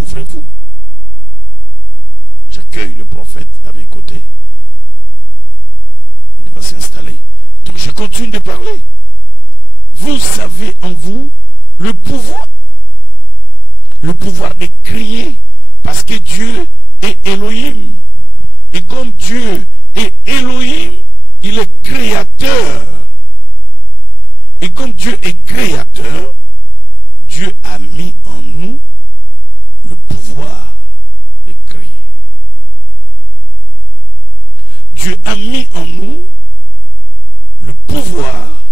découvrez-vous. J'accueille le prophète à mes côtés. Il va s'installer. Donc je continue de parler. Vous avez en vous le pouvoir. Le pouvoir de crier parce que Dieu est Elohim. Et comme Dieu est Elohim, il est créateur. Et comme Dieu est créateur, Dieu a mis en nous le pouvoir de créer. Dieu a mis en nous le pouvoir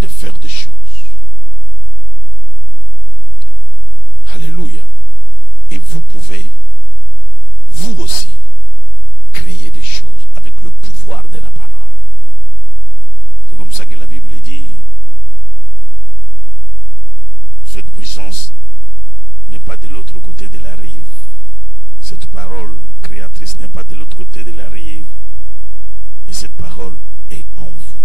de faire des choses. Alléluia. Et vous pouvez, vous aussi, créer des choses avec le pouvoir de la parole. C'est comme ça que la Bible dit, cette puissance n'est pas de l'autre côté de la rive. Cette parole créatrice n'est pas de l'autre côté de la rive, mais cette parole est en vous.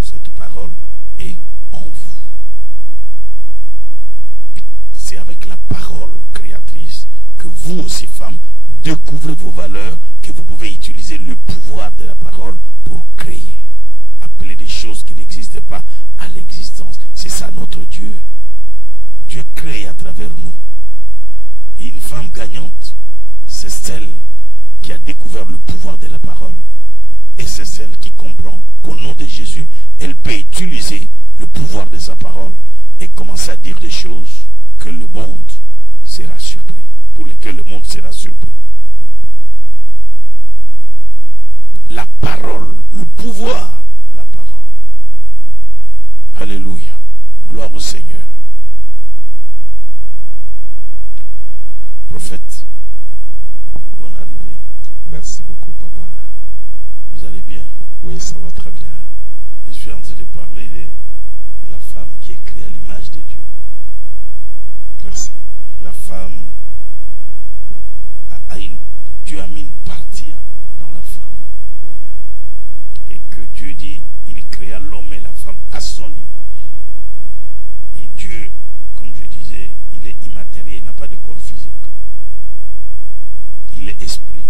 Cette parole est en vous. C'est avec la parole créatrice que vous aussi, femmes, découvrez vos valeurs, que vous pouvez utiliser le pouvoir de la parole pour créer. Appeler des choses qui n'existaient pas à l'existence. C'est ça notre Dieu. Dieu crée à travers nous. Et une femme gagnante, c'est celle qui a découvert le pouvoir de la parole. Et c'est celle qui comprend qu'au nom de Jésus, elle peut utiliser le pouvoir de sa parole et commencer à dire des choses que le monde sera surpris, pour lesquelles le monde sera surpris. La parole, le pouvoir de la parole. Alléluia. Gloire au Seigneur. Prophète, bonne arrivée. Merci beaucoup, papa. Vous allez bien? Oui, ça va très bien. Je suis en train de parler de la femme qui est créée à l'image de Dieu. Merci. La femme Dieu a mis une partie dans la femme. Oui. Et que Dieu dit, il créa l'homme et la femme à son image. Et Dieu, comme je disais, il est immatériel, il n'a pas de corps physique. Il est esprit.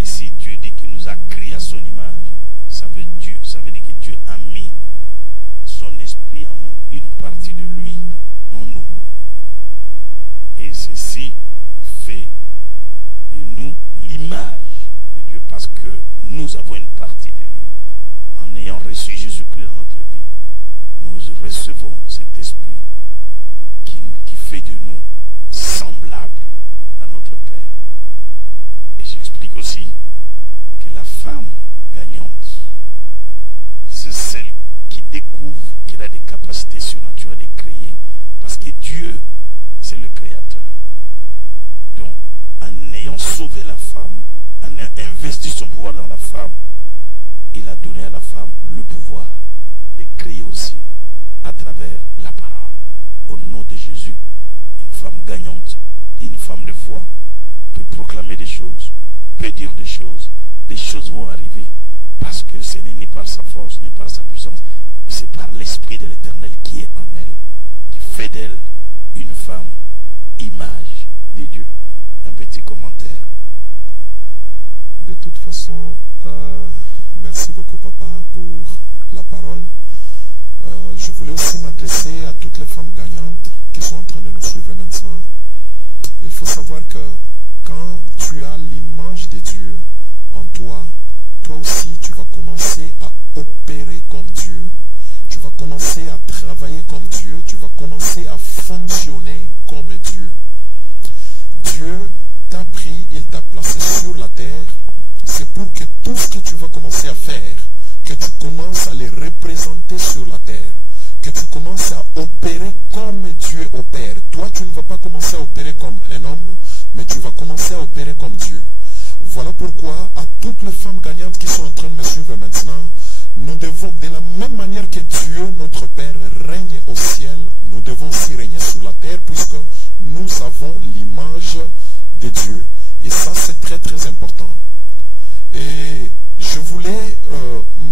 Et si Dieu dit qu'il nous a créé à son image, ça veut dire que Dieu a mis son esprit en nous, une partie de lui en nous. Et ceci fait de nous l'image de Dieu, parce que nous avons une partie de lui. En ayant reçu Jésus-Christ dans notre vie, nous recevons cet esprit qui fait de nous semblables à notre Père. Et j'explique aussi que la femme gagnante, c'est celle qui découvre qu'elle a des capacités surnaturelles de créer, parce que Dieu, c'est le créateur. Donc, en ayant sauvé la femme, en ayant investi son pouvoir dans la femme, il a donné à la femme le pouvoir de créer aussi à travers la parole. Au nom de Jésus, une femme gagnante, une femme de foi, peut proclamer des choses, peut dire des choses vont arriver, parce que ce n'est ni par sa force, ni par sa puissance, c'est par l'Esprit de l'Éternel qui est en elle, qui fait d'elle une femme image de Dieu. Un petit commentaire. De toute façon, merci beaucoup, papa, pour la parole. Je voulais aussi m'adresser à toutes les femmes gagnantes qui sont en train de nous suivre maintenant. Il faut savoir que quand tu as l'image de Dieu en toi, toi aussi tu vas commencer à opérer comme Dieu, tu vas commencer à travailler comme Dieu, tu vas commencer à fonctionner comme Dieu. Dieu t'a pris, il t'a placé sur la terre, c'est pour que tout ce que tu vas commencer à faire, que tu commences à les représenter sur la terre, que tu commences à opérer comme Dieu opère. Toi, tu ne vas pas commencer à opérer comme un homme, mais tu vas commencer à opérer comme Dieu. Voilà pourquoi, à toutes les femmes gagnantes qui sont en train de me suivre maintenant, nous devons, de la même manière que Dieu, notre Père, règne au ciel, nous devons aussi régner sur la terre, puisque nous avons l'image de Dieu. Et ça, c'est très très important. Et je voulais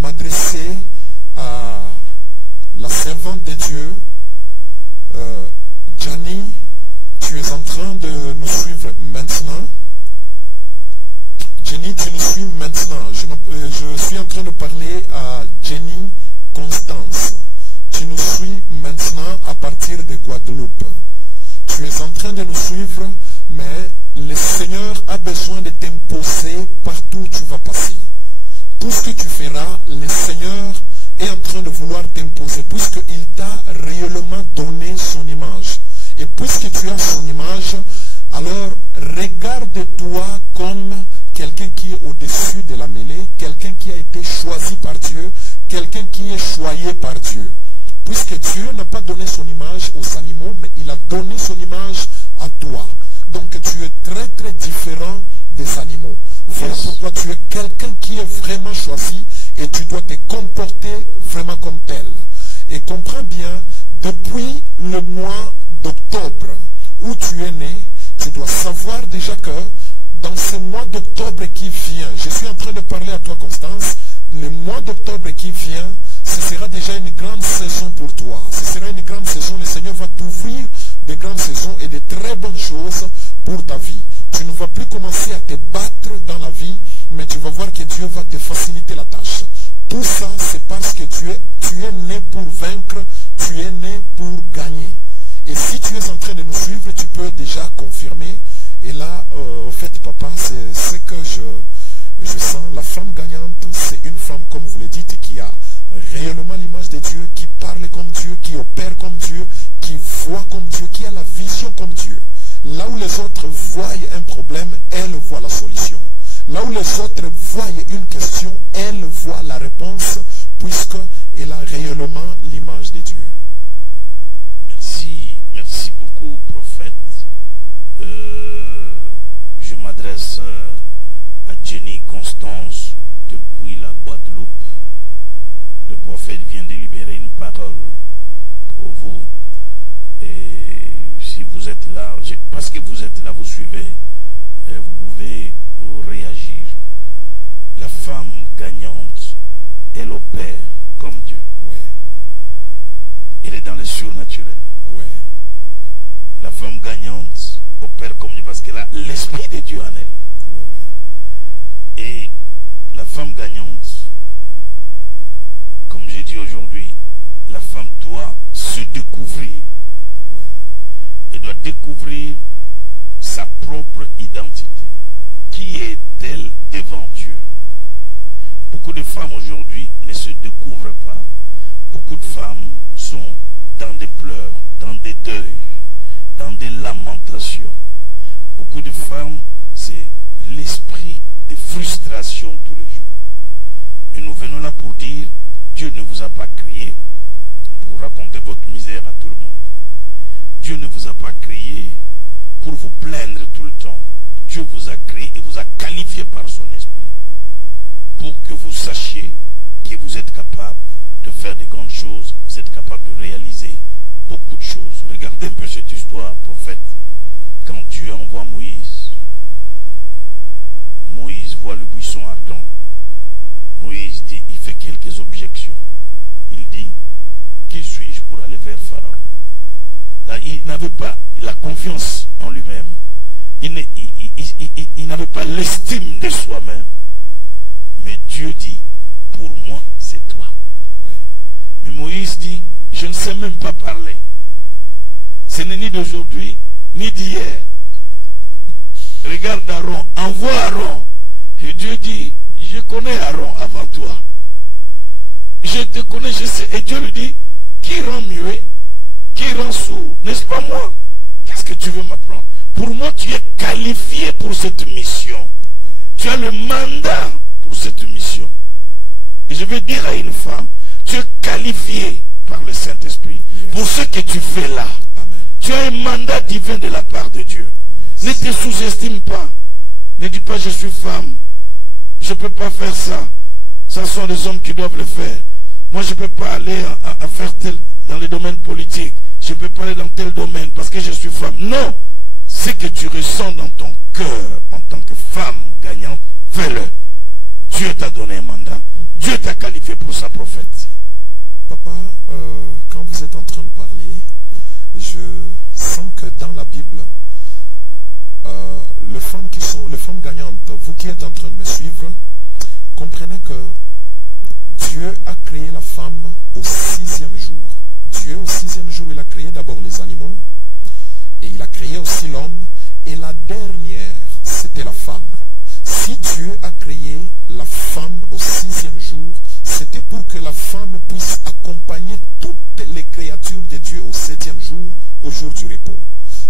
m'adresser à la servante de Dieu, Gianni. tu es en train de nous suivre maintenant. Jenny, tu nous suis maintenant. Je suis en train de parler à Jenny Constance. Tu nous suis maintenant à partir de Guadeloupe. Tu es en train de nous suivre, mais le Seigneur a besoin de t'imposer partout où tu vas passer. Tout ce que tu feras, le Seigneur est en train de vouloir t'imposer, puisqu'il t'a réellement donné son image. Et puisque tu as son image, alors regarde-toi comme quelqu'un qui est au-dessus de la mêlée, quelqu'un qui a été choisi par Dieu, quelqu'un qui est choyé par Dieu. Puisque Dieu n'a pas donné son image aux animaux, mais il a donné son image à toi. Donc tu es très très différent des animaux. Voilà pourquoi tu es quelqu'un qui est vraiment choisi et tu dois te comporter vraiment comme tel. Et comprends bien, depuis le mois d'octobre où tu es né, tu dois savoir déjà que dans ce mois d'octobre qui vient, je suis en train de parler à toi Constance, le mois d'octobre qui vient, ce sera déjà une grande saison pour toi. Ce sera une grande saison, le Seigneur va t'ouvrir de grandes saisons et de très bonnes choses pour ta vie. Tu ne vas plus commencer à te battre dans la vie, mais tu vas voir que Dieu va te faciliter la tâche. Tout ça, c'est parce que tu es né pour vaincre, tu es né pour gagner. Et si tu es en train de nous suivre, tu peux déjà confirmer. Et là, au fait, papa, c'est ce que je sens. La femme gagnante, c'est une femme, comme vous le dites, qui a réellement l'image de Dieu, qui parle comme Dieu, qui opère comme Dieu, qui voit comme Dieu, qui a la vision comme Dieu. Là où les autres voient un problème, elle voit la solution. Là où les autres voient une question, elle voit la réponse, puisqu'elle a réellement l'image de Dieu. Merci beaucoup, prophète. Je m'adresse à Jenny Constance depuis la Guadeloupe. Le prophète vient de libérer une parole pour vous. Et si vous êtes là, parce que vous êtes là, vous suivez, vous pouvez réagir. La femme gagnante, elle opère comme Dieu. Oui. Elle est dans le surnaturel. Oui. La femme gagnante opère comme Dieu parce qu'elle a l'esprit de Dieu en elle. Oui, oui. Et la femme gagnante, comme j'ai dit aujourd'hui, la femme doit se découvrir. Oui. Elle doit découvrir sa propre identité. Qui est-elle devant Dieu? Beaucoup de femmes aujourd'hui ne se découvrent pas. Beaucoup de femmes sont dans des pleurs, dans des deuils, dans des lamentations. Beaucoup de femmes, c'est l'esprit de frustration tous les jours. Et nous venons là pour dire, Dieu ne vous a pas créé pour raconter votre misère à tout le monde. Dieu ne vous a pas créé pour vous plaindre tout le temps. Dieu vous a créé et vous a qualifié par son esprit pour que vous sachiez que vous êtes capable de faire de grandes choses, vous êtes capable de réaliser beaucoup de choses. Regardez un peu cette histoire, prophète. Quand Dieu envoie Moïse, Moïse voit le buisson ardent. Moïse dit, il fait quelques objections. Il dit, qui suis-je pour aller vers Pharaon? Là, il n'avait pas la confiance en lui-même. Il n'avait pas l'estime de soi-même. Mais Dieu dit, pour moi, c'est toi. Oui. Mais Moïse dit, je ne sais même pas parler. Ce n'est ni d'aujourd'hui, ni d'hier. Regarde Aaron, envoie Aaron. Et Dieu dit, je connais Aaron avant toi. Je te connais, je sais. Et Dieu lui dit, qui rend muet, qui rend sourd, n'est-ce pas moi? Qu'est-ce que tu veux m'apprendre? Pour moi, tu es qualifié pour cette mission. Oui. Tu as le mandat pour cette mission. Et je vais dire à une femme, tu es qualifié par le Saint-Esprit, yes, pour ce que tu fais là. Amen. Tu as un mandat divin de la part de Dieu. Yes. Ne te sous-estime pas. Ne dis pas, je suis femme. Je ne peux pas faire ça. Ce sont les hommes qui doivent le faire. Moi, je ne peux pas aller à faire tel dans le domaine politique. Je ne peux pas aller dans tel domaine parce que je suis femme. Non. Ce que tu ressens dans ton cœur en tant que femme gagnante, fais-le. Dieu t'a donné un mandat. Dieu t'a qualifié pour sa prophète. Papa, quand vous êtes en train de parler, je sens que dans la Bible, les femmes gagnantes, vous qui êtes en train de me suivre, comprenez que Dieu a créé la femme au 6e jour. Dieu au 6e jour, il a créé d'abord les animaux, et il a créé aussi l'homme, et la dernière, c'était la femme. Si Dieu a créé la femme au 6e jour, c'était pour que la femme puisse accompagner toutes les créatures de Dieu au 7e jour, au jour du repos.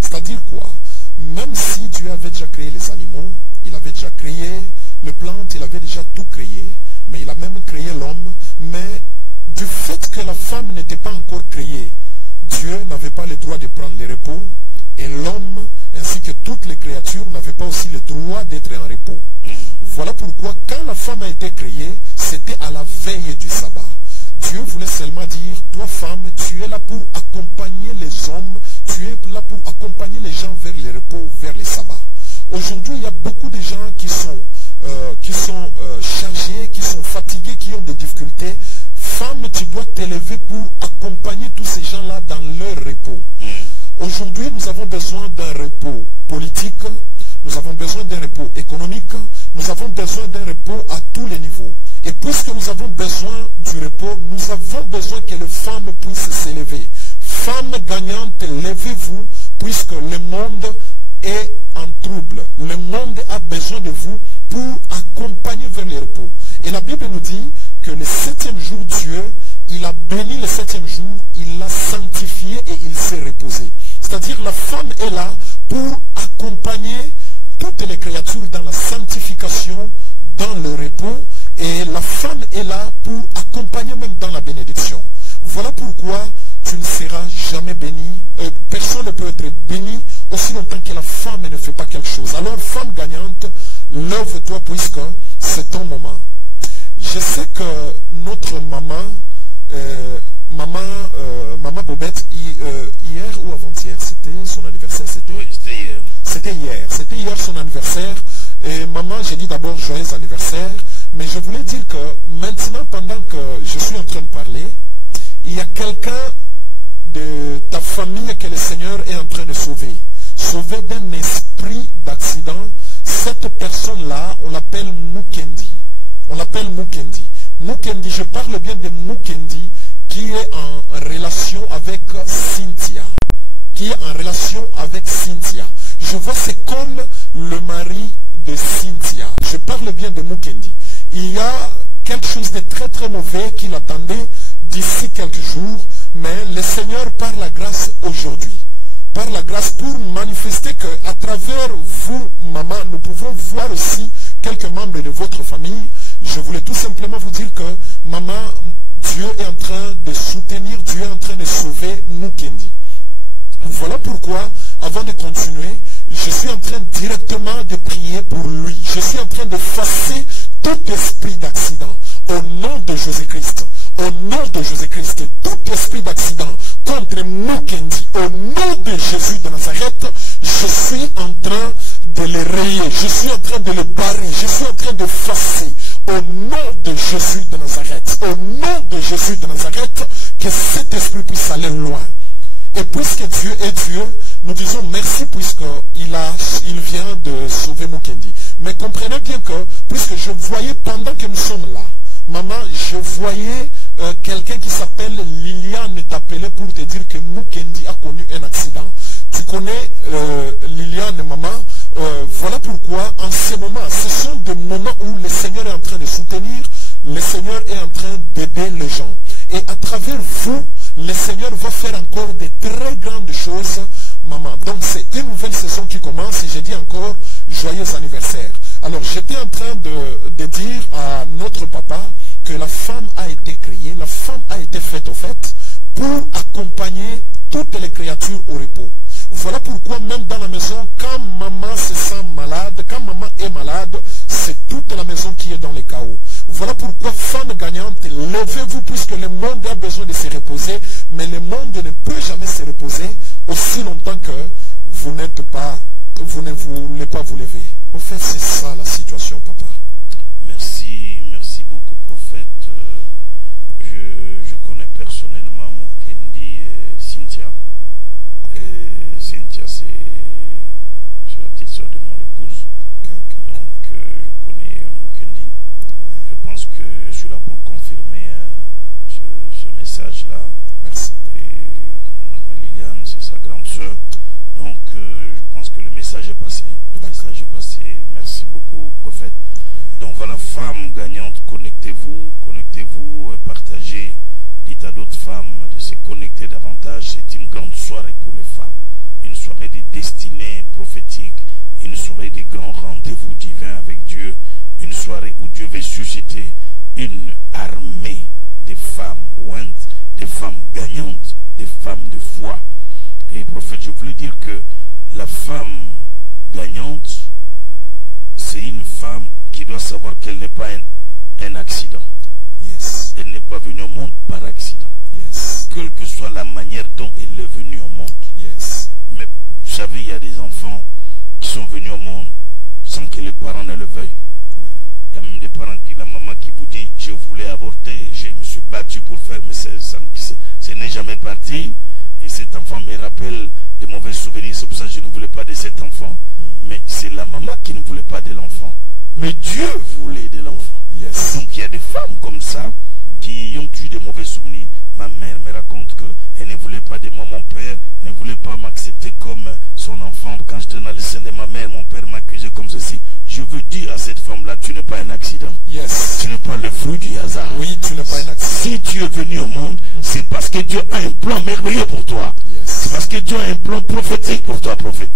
C'est-à-dire quoi? Même si Dieu avait déjà créé les animaux, il avait déjà créé les plantes, il avait déjà tout créé, mais il a même créé l'homme, mais du fait que la femme n'était pas encore créée, Dieu n'avait pas le droit de prendre le repos, et l'homme, ainsi que toutes les créatures, n'avaient pas aussi le droit d'être en repos. Voilà pourquoi, quand la femme a été créée, c'était à la veille du sabbat. Dieu voulait seulement dire, toi femme, tu es là pour accompagner les hommes, tu es là pour accompagner les gens vers le repos, vers les sabbats. Aujourd'hui, il y a beaucoup de gens qui sont chargés, qui sont fatigués, qui ont des difficultés. Femme, tu dois t'élever pour accompagner tous ces gens-là dans leur repos. Aujourd'hui, nous avons besoin d'un repos politique, nous avons besoin d'un repos économique, nous avons besoin d'un repos à tous les niveaux. Et puisque nous avons besoin du repos, nous avons besoin que les femmes puissent s'élever. Femmes gagnantes, levez-vous, puisque le monde est en trouble. Le monde a besoin de vous pour accompagner vers le repos. Et la Bible nous dit que le 7e jour, Dieu, il a béni le 7e jour, il l'a sanctifié et il s'est reposé. C'est-à-dire la femme est là pour accompagner toutes les créatures dans la sanctification, dans le repos, et la femme est là pour accompagner même dans la bénédiction. Voilà pourquoi tu ne seras jamais béni, personne ne peut être béni aussi longtemps que la femme ne fait pas quelque chose. Alors femme gagnante, lève-toi puisque c'est ton moment. Je sais que notre maman, maman Bobette, hier ou avant-hier, c'était son anniversaire, Oui, c'était hier. C'était hier son anniversaire. Et maman, j'ai dit d'abord joyeux anniversaire, mais je voulais dire que maintenant, pendant que je suis en train de parler, il y a quelqu'un de ta famille que le Seigneur est en train de sauver. Sauver d'un esprit d'accident. Cette personne-là, on l'appelle Mukendi. On l'appelle Mukendi. Mukendi, je parle bien de Mukendi qui est en relation avec Cynthia. Qui est en relation avec Cynthia. Je vois c'est comme le mari de Cynthia. Je parle bien de Mukendi. Il y a quelque chose de très très mauvais qui l'attendait d'ici quelques jours, mais le Seigneur par la grâce aujourd'hui, par la grâce pour manifester qu'à travers vous, maman, nous pouvons voir aussi quelques membres de votre famille. Je voulais tout simplement vous dire que maman, Dieu est en train de soutenir, Dieu est en train de sauver Mukendi. Voilà pourquoi, avant de continuer, je suis en train directement de prier pour lui. Je suis en train de effacer tout esprit d'accident. Au nom de Jésus-Christ. Au nom de Jésus-Christ. Tout esprit d'accident contre Mukendi. Au nom de Jésus de Nazareth. Je suis en train de le rayer. Je suis en train de le barrer. Je suis en train de effacer. Au nom de Jésus de Nazareth. Au nom de Jésus de Nazareth. Que cet esprit puisse aller loin. Et puisque Dieu est Dieu, nous disons merci puisqu'il vient de sauver Mukendi. Mais comprenez bien que, puisque je voyais pendant que nous sommes là, maman, je voyais quelqu'un qui s'appelle Liliane t'appeler pour te dire que Mukendi a connu un accident. Tu connais Liliane, maman, voilà pourquoi en ce moment, ce sont des moments où le Seigneur est en train de soutenir, le Seigneur est en train d'aider les gens. Et à travers vous, le Seigneur va faire encore de très grandes choses, maman. Donc c'est une nouvelle saison qui commence et je dis encore joyeux anniversaire. Alors j'étais en train de dire à notre papa que la femme a été créée, la femme a été faite au fait pour accompagner toutes les créatures au repos. Voilà pourquoi même dans la maison, quand maman se sent malade, quand maman est malade, c'est toute la maison qui est dans le chaos. Voilà pourquoi, femme gagnante, levez-vous puisque le monde a besoin de se reposer, mais le monde ne peut jamais se reposer aussi longtemps que vous ne voulez pas vous lever. En fait, c'est ça la situation, papa. Merci beaucoup, prophète. Je connais personnellement Mukendi et Cynthia. Okay. Cynthia, Voilà, femmes gagnantes, connectez-vous, partagez. Dites à d'autres femmes de se connecter davantage. C'est une grande soirée pour les femmes. Une soirée de destinée prophétique. Une soirée de grands rendez-vous divins avec Dieu. Une soirée où Dieu veut susciter une armée de femmes ointes, des femmes gagnantes, des femmes de foi. Et prophète, je voulais dire que la femme gagnante, c'est une femme qui doit savoir qu'elle n'est pas un accident. Yes. Elle n'est pas venue au monde par accident. Yes. Quelle que soit la manière dont elle est venue au monde. Yes. Mais vous savez, il y a des enfants qui sont venus au monde sans que les parents ne le veuillent. Oui. Il y a même des parents qui, la maman qui vous dit, je voulais avorter, je me suis battu pour faire, mais ce n'est jamais parti. Et cet enfant me rappelle les mauvais souvenirs, c'est pour ça que je ne voulais pas de cet enfant. Mais c'est la maman qui ne voulait pas de l'enfant. Mais Dieu voulait de l'enfant. Yes. Donc il y a des femmes comme ça qui ont eu des mauvais souvenirs. Ma mère me raconte qu'elle ne voulait pas de moi. Mon père ne voulait pas m'accepter comme son enfant. Quand j'étais dans le sein de ma mère, mon père m'accusait comme ceci. Je veux dire à cette femme-là, tu n'es pas un accident. Yes. Tu n'es pas le fruit du hasard. Oui, tu n'es pas un accident. Si tu es venu au monde, c'est parce que Dieu a un plan merveilleux pour toi. Yes. C'est parce que Dieu a un plan prophétique pour toi, prophète.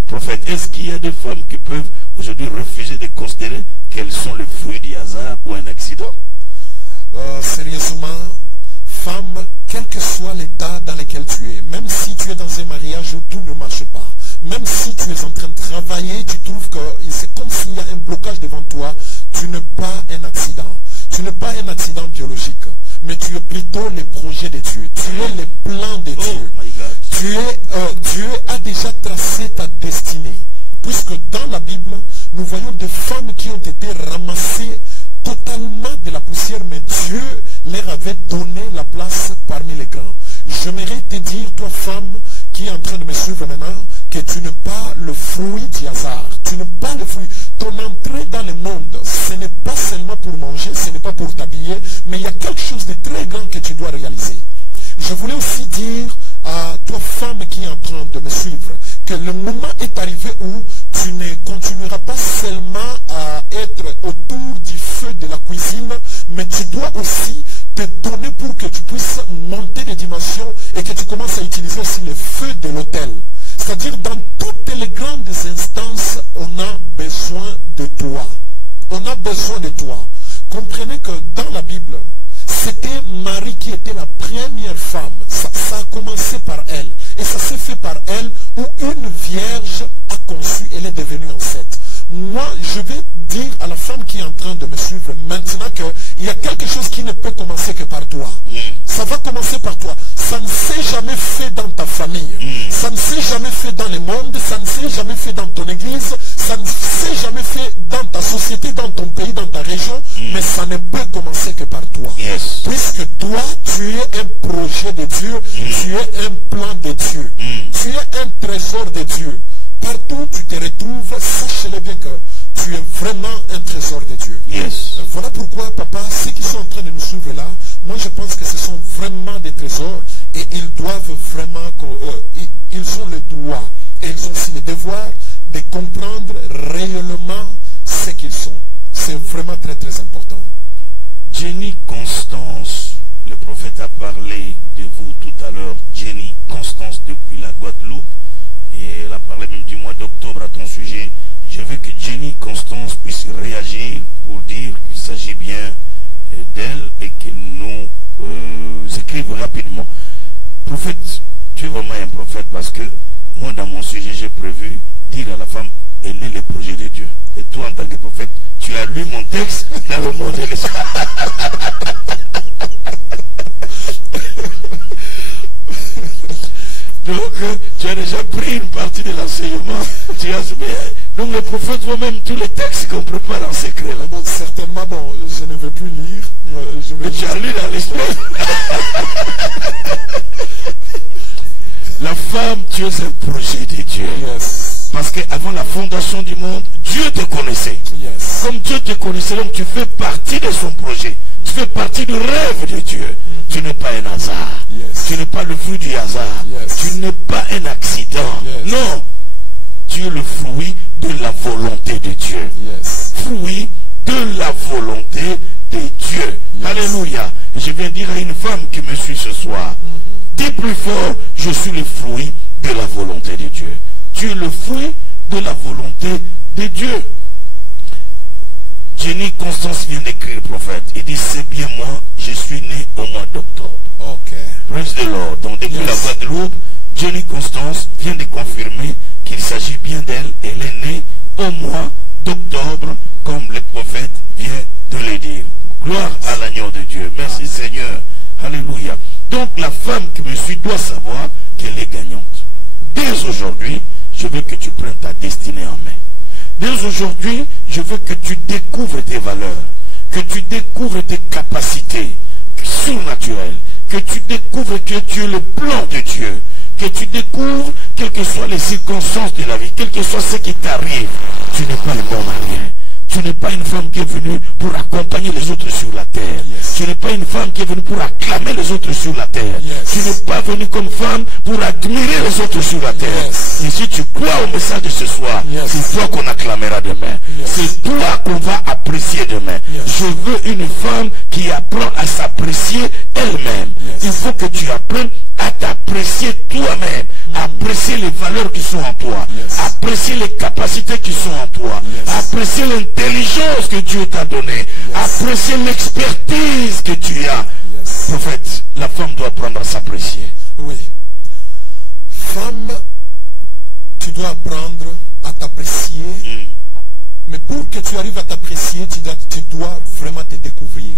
Est-ce qu'il y a des femmes qui peuvent aujourd'hui refuser de considérer qu'elles sont le fruit du hasard ou un accident? Sérieusement, femme, quel que soit l'état dans lequel tu es, même si tu es dans un mariage où tout ne marche pas, même si tu es en train de travailler, tu trouves que c'est comme s'il y a un blocage devant toi, tu n'es pas un accident. Tu n'es pas un accident biologique, mais tu es plutôt les projets de Dieu. Tu es les plans de Dieu. My God. Dieu a déjà tracé ta destinée. Puisque dans la Bible, nous voyons des femmes qui ont été ramassées totalement de la poussière, mais Dieu leur avait donné la place parmi les grands. J'aimerais te dire, toi femme qui est en train de me suivre maintenant, que tu n'es pas le fruit du hasard. Tu n'es pas le fruit. Ton entrée dans le monde, ce n'est pas seulement pour manger, ce n'est pas pour t'habiller, mais il y a quelque chose de très grand que tu dois réaliser. Je voulais aussi dire à toi femme qui est en train de me suivre, que le moment est arrivé où tu ne continueras pas seulement à être autour du feu de la cuisine, mais tu dois aussi te donner pour que tu puisses monter les dimensions et que tu commences à utiliser aussi le feu de l'autel. C'est-à-dire dans toutes les grandes instances, on a besoin de toi. On a besoin de toi. Comprenez que dans la Bible, c'était Marie qui était la première femme. Ça a commencé par elle. Et ça s'est fait par elle où une vierge a conçu, elle est devenue enceinte. Moi, je vais dire à la femme qui est en train de me suivre maintenant qu'il y a quelque chose qui ne peut commencer que par toi. Ça va commencer par toi. Ça ne s'est jamais fait dans ta famille. Ça ne s'est jamais fait dans le monde. Ça ne s'est jamais fait dans ton église. Ça ne s'est jamais fait dans ta société, dans ton pays, dans ta région. Mais ça ne peut commencer que par toi. Yes. Puisque toi, tu es un projet de Dieu. Tu es un plan de Dieu. Tu es un trésor de Dieu. Partout où tu te retrouves, sache-le bien que tu es vraiment un trésor de Dieu. Yes. Voilà pourquoi, papa, ceux qui sont en train de nous suivre là, moi je pense que ce sont vraiment des trésors et ils doivent vraiment, ils ont le droit et ils ont aussi le devoir de comprendre réellement ce qu'ils sont. C'est vraiment très très important. Jenny Constance, le prophète a parlé de vous tout à l'heure. Jenny Constance depuis la Guadeloupe. Et elle a parlé même du mois d'octobre à ton sujet. Je veux que Jenny Constance puisse réagir pour dire qu'il s'agit bien d'elle et qu'elle nous écrive rapidement. Prophète, tu es vraiment un prophète parce que moi dans mon sujet j'ai prévu dire à la femme, elle est le projet de Dieu. Et toi en tant que prophète, tu as lu mon texte dans le monde de l'espace. Donc, tu as déjà pris une partie de l'enseignement. Donc, les prophètes voient même tous les textes qu'on prépare en secret. Là. Bon, certainement, bon, je ne veux plus lire. Mais tu as lu dans l'esprit. La femme, tu es un projet de Dieu. Yes. Parce qu'avant la fondation du monde, Dieu te connaissait. Yes. Comme Dieu te connaissait, donc tu fais partie de son projet. Tu fais partie du rêve de Dieu. Tu n'es pas un hasard. Yes. Tu n'es pas le fruit du hasard. Yes. Tu n'es pas un accident. Yes. Non. Tu es le fruit de la volonté de Dieu. Yes. Fruit de la volonté viens dire à une femme qui me suit ce soir, dis plus fort, je suis le fruit de la volonté de Dieu. Tu es le fruit de la volonté de Dieu. Jenny Constance vient d'écrire, prophète. Il dit, c'est bien moi, je suis né au mois d'octobre. Ok. Praise the Lord. Donc depuis la Guadeloupe, Jenny Constance vient de confirmer qu'il s'agit bien d'elle. Elle est née au mois d'octobre, comme le prophète vient de le dire. Gloire à l'agneau de Dieu. Merci Seigneur. Alléluia. Donc la femme qui me suit doit savoir qu'elle est gagnante. Dès aujourd'hui, je veux que tu prennes ta destinée en main. Dès aujourd'hui, je veux que tu découvres tes valeurs, que tu découvres tes capacités surnaturelles, que tu découvres que tu es le plan de Dieu, que tu découvres, quelles que soient les circonstances de la vie, quel que soit ce qui t'arrive, tu n'es pas un homme à rien. Tu n'es pas une femme qui est venue pour accompagner les autres sur la terre. Tu n'es pas une femme qui est venue pour acclamer les autres sur la terre. Tu n'es pas venue comme femme pour admirer les autres sur la terre. Et si tu crois au message de ce soir, c'est toi qu'on acclamera demain. C'est toi qu'on va apprécier demain. Je veux une femme qui apprend à s'apprécier elle-même. Il faut que tu apprennes à t'apprécier toi-même, apprécier les valeurs qui sont en toi, apprécier les capacités qui sont en toi, apprécier l'intelligence que Dieu t'a donnée, apprécier l'expertise que tu as. Prophète, la femme doit apprendre à s'apprécier. Oui. Femme, tu dois apprendre à t'apprécier. Mais pour que tu arrives à t'apprécier, tu dois vraiment te découvrir.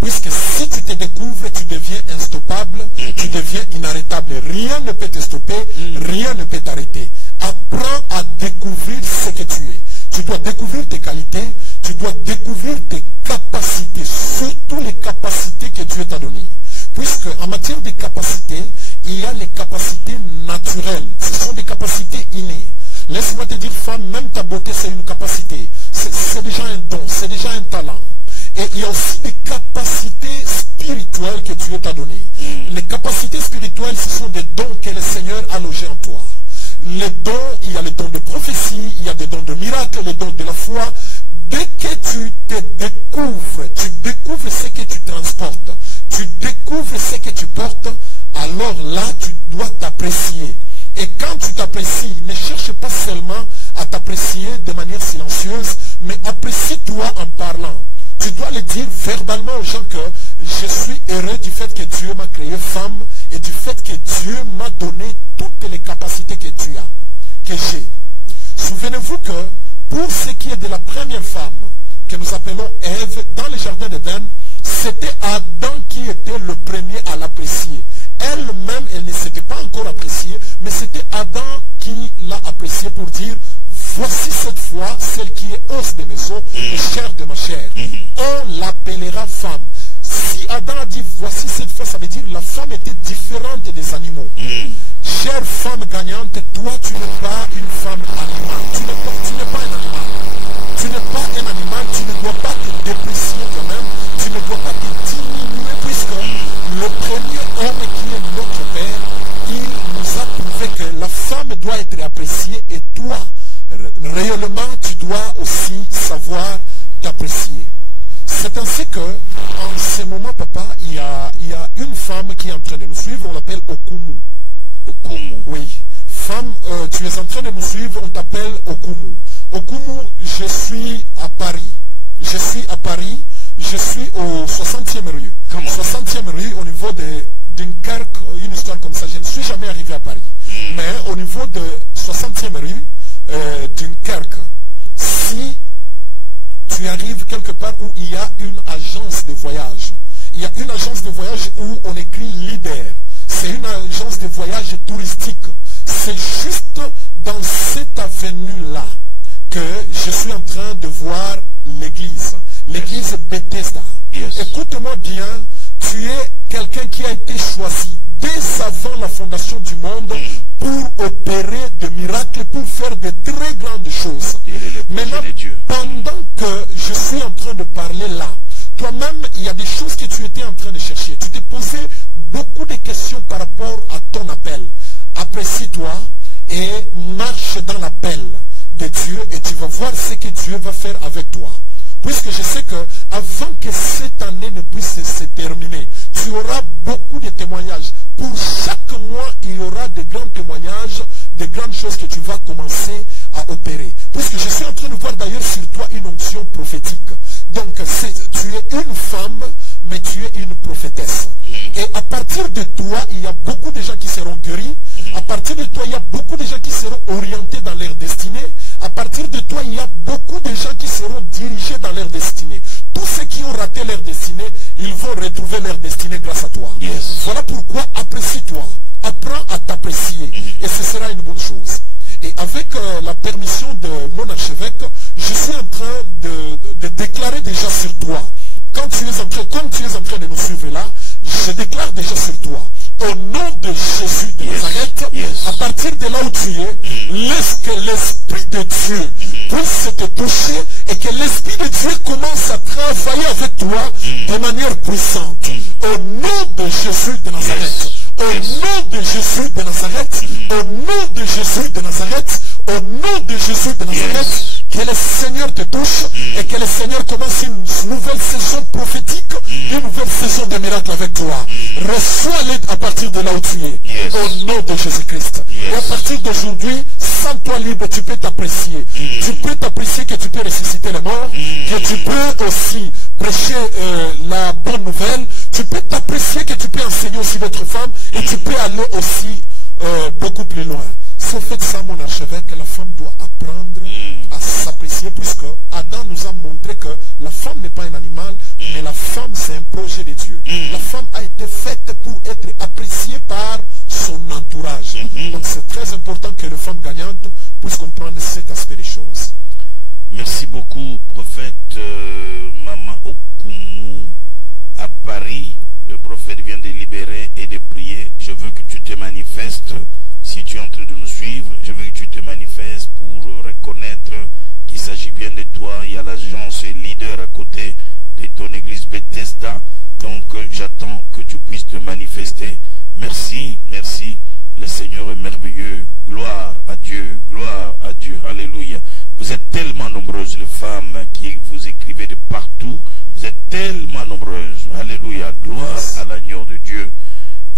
Puisque si tu te découvres, tu deviens instoppable, tu deviens inarrêtable. Rien ne peut te stopper, rien ne peut t'arrêter. Apprends à découvrir ce que tu es. Tu dois découvrir tes qualités, tu dois découvrir tes capacités, surtout les capacités que Dieu t'a données. Puisque en matière de capacités, il y a les capacités naturelles. Ce sont des capacités innées. Laisse-moi te dire, femme, même ta beauté, c'est une capacité. C'est déjà un don, c'est déjà un talent. Et il y a aussi des capacités spirituelles que Dieu t'a données. Les capacités spirituelles, ce sont des dons que le Seigneur a logés en toi. Les dons, il y a les dons de prophétie, il y a des dons de miracles, les dons de la foi. Dès que tu te découvres ce que tu transportes, tu découvres ce que tu portes, alors là, tu dois t'apprécier. Et quand tu t'apprécies, ne cherche pas seulement à t'apprécier de manière silencieuse, mais apprécie-toi en parlant. Tu dois le dire verbalement aux gens que je suis heureux du fait que Dieu m'a créé femme et du fait que Dieu m'a donné toutes les capacités que tu as, que j'ai. Souvenez-vous que pour ce qui est de la première femme que nous appelons Ève dans le jardin d'Éden, c'était Adam qui était le premier à l'apprécier. Elle-même, elle ne s'était pas encore appréciée, mais c'était Adam qui l'a appréciée pour dire, voici cette fois celle qui est os de mes os et chair de ma chair. On l'appellera femme. Si Adam a dit, voici cette fois, ça veut dire la femme était différente des animaux. Chère femme gagnante, toi tu n'es pas une femme animale. Tu n'es pas un animal. Tu n'es pas un animal, tu ne dois pas te déprécier toi-même. Tu ne dois pas te diminuer puisque le premier homme qui est notre Père, il nous a prouvé que la femme doit être appréciée et toi, réellement, tu dois aussi savoir t'apprécier. C'est ainsi que, en ce moment, papa, il y a une femme qui est en train de nous suivre, on l'appelle Okumu. Okumu. Oui. Femme, tu es en train de nous suivre, on t'appelle Okumu. Okumu, je suis à Paris. Je suis à Paris, je suis au 60e rue. Comment? 60e rue, au niveau de Dunkerque, une histoire comme ça. Je ne suis jamais arrivé à Paris. Mais au niveau de 60e rue, Dunkerque, si tu arrives quelque part où il y a une agence de voyage, il y a une agence de voyage où on écrit leader. C'est une agence de voyage touristique. C'est juste dans cette avenue-là que je suis en train de voir l'église. L'église Bethesda. Écoute-moi bien, tu es quelqu'un qui a été choisi dès avant la fondation du monde pour opérer des miracles, pour faire de très grandes choses. Maintenant, pendant que je suis en train de parler là, toi-même, il y a des choses que tu étais en train de chercher. Tu t'es posé beaucoup de questions par rapport à ton appel. Apprécie-toi et marche dans l'appel de Dieu et tu vas voir ce que Dieu va faire avec toi. puisque je sais que avant que cette année ne puisse se terminer, tu auras beaucoup de témoignages. Pour chaque mois, il y aura de grands témoignages, de grandes choses que tu vas commencer à opérer. Puisque je suis en train de voir d'ailleurs sur toi une onction prophétique. Donc, tu es une femme, mais tu es une prophétesse. Et à partir de toi, il y a beaucoup de gens qui seront guéris. À partir de toi, il y a beaucoup de gens qui seront orientés dans leur destinée. À partir de toi, il y a beaucoup de gens qui seront dirigés dans leur destinée. Tous ceux qui ont raté leur destinée, ils vont retrouver leur destinée grâce à toi. Yes. Voilà pourquoi apprécie-toi. Apprends à t'apprécier. Et ce sera une bonne chose. Et avec la permission de mon archevêque, je suis en train de déclarer déjà sur toi. Comme tu es en train de nous suivre là, je déclare déjà sur toi. Au nom de Jésus de Nazareth, à partir de là où tu es, laisse que l'Esprit de Dieu puisse te toucher et que l'Esprit de Dieu commence à travailler avec toi de manière puissante. Au nom de Jésus de Nazareth. Au nom de Jésus de Nazareth, au nom de Jésus de Nazareth, au nom de Jésus de Nazareth, que le Seigneur te touche et que le Seigneur commence une nouvelle saison prophétique, une nouvelle saison de miracles avec toi. Reçois l'aide à partir de là où tu es, au nom de Jésus-Christ. Et à partir d'aujourd'hui, sens-toi libre, tu peux t'apprécier. Tu peux t'apprécier que tu peux ressusciter les morts, que tu peux aussi prêcher la bonne nouvelle, tu peux t'apprécier que tu peux enseigner aussi votre femme et tu peux aller aussi beaucoup plus loin. C'est fait ça, mon archevêque, la femme doit apprendre à s'apprécier, puisque Adam nous a montré que la femme n'est pas un animal, mais la femme c'est un projet de Dieu. La femme a été faite pour être appréciée par son entourage. Donc c'est très important que les femmes gagnantes puissent comprendre cet aspect des choses. Merci beaucoup, prophète Maman Okumu à Paris. Le prophète vient de libérer et de prier. Je veux que tu te manifestes. Si tu es en train de nous suivre, je veux que tu te manifestes pour reconnaître qu'il s'agit bien de toi. Il y a l'agence leader à côté de ton église Bethesda. Donc j'attends que tu puisses te manifester. Merci, merci. Le Seigneur est merveilleux. Gloire à Dieu, gloire à Dieu. Alléluia. Vous êtes tellement nombreuses les femmes qui vous écrivez de partout. Vous êtes tellement nombreuses. Alléluia. Gloire à l'agneau de Dieu.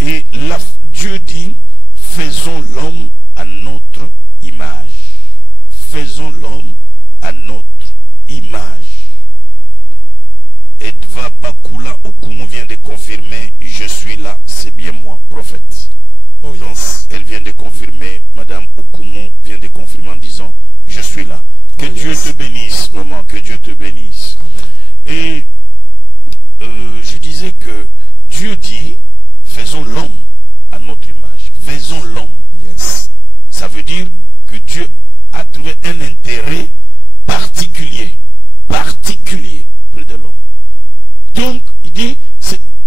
Et Dieu dit, faisons l'homme à notre image. Faisons l'homme à notre image. Edva Bakula Okumu vient de confirmer, je suis là, c'est bien moi, prophète. Oh, yes. Donc, elle vient de confirmer, Madame Okumu vient de confirmer en disant, je suis là. Que Dieu te bénisse, maman, que Dieu te bénisse. Amen. Et je disais que Dieu dit, faisons l'homme à notre image. Faisons l'homme. Yes. Ça veut dire que Dieu a trouvé un intérêt particulier près de l'homme. Donc, il dit,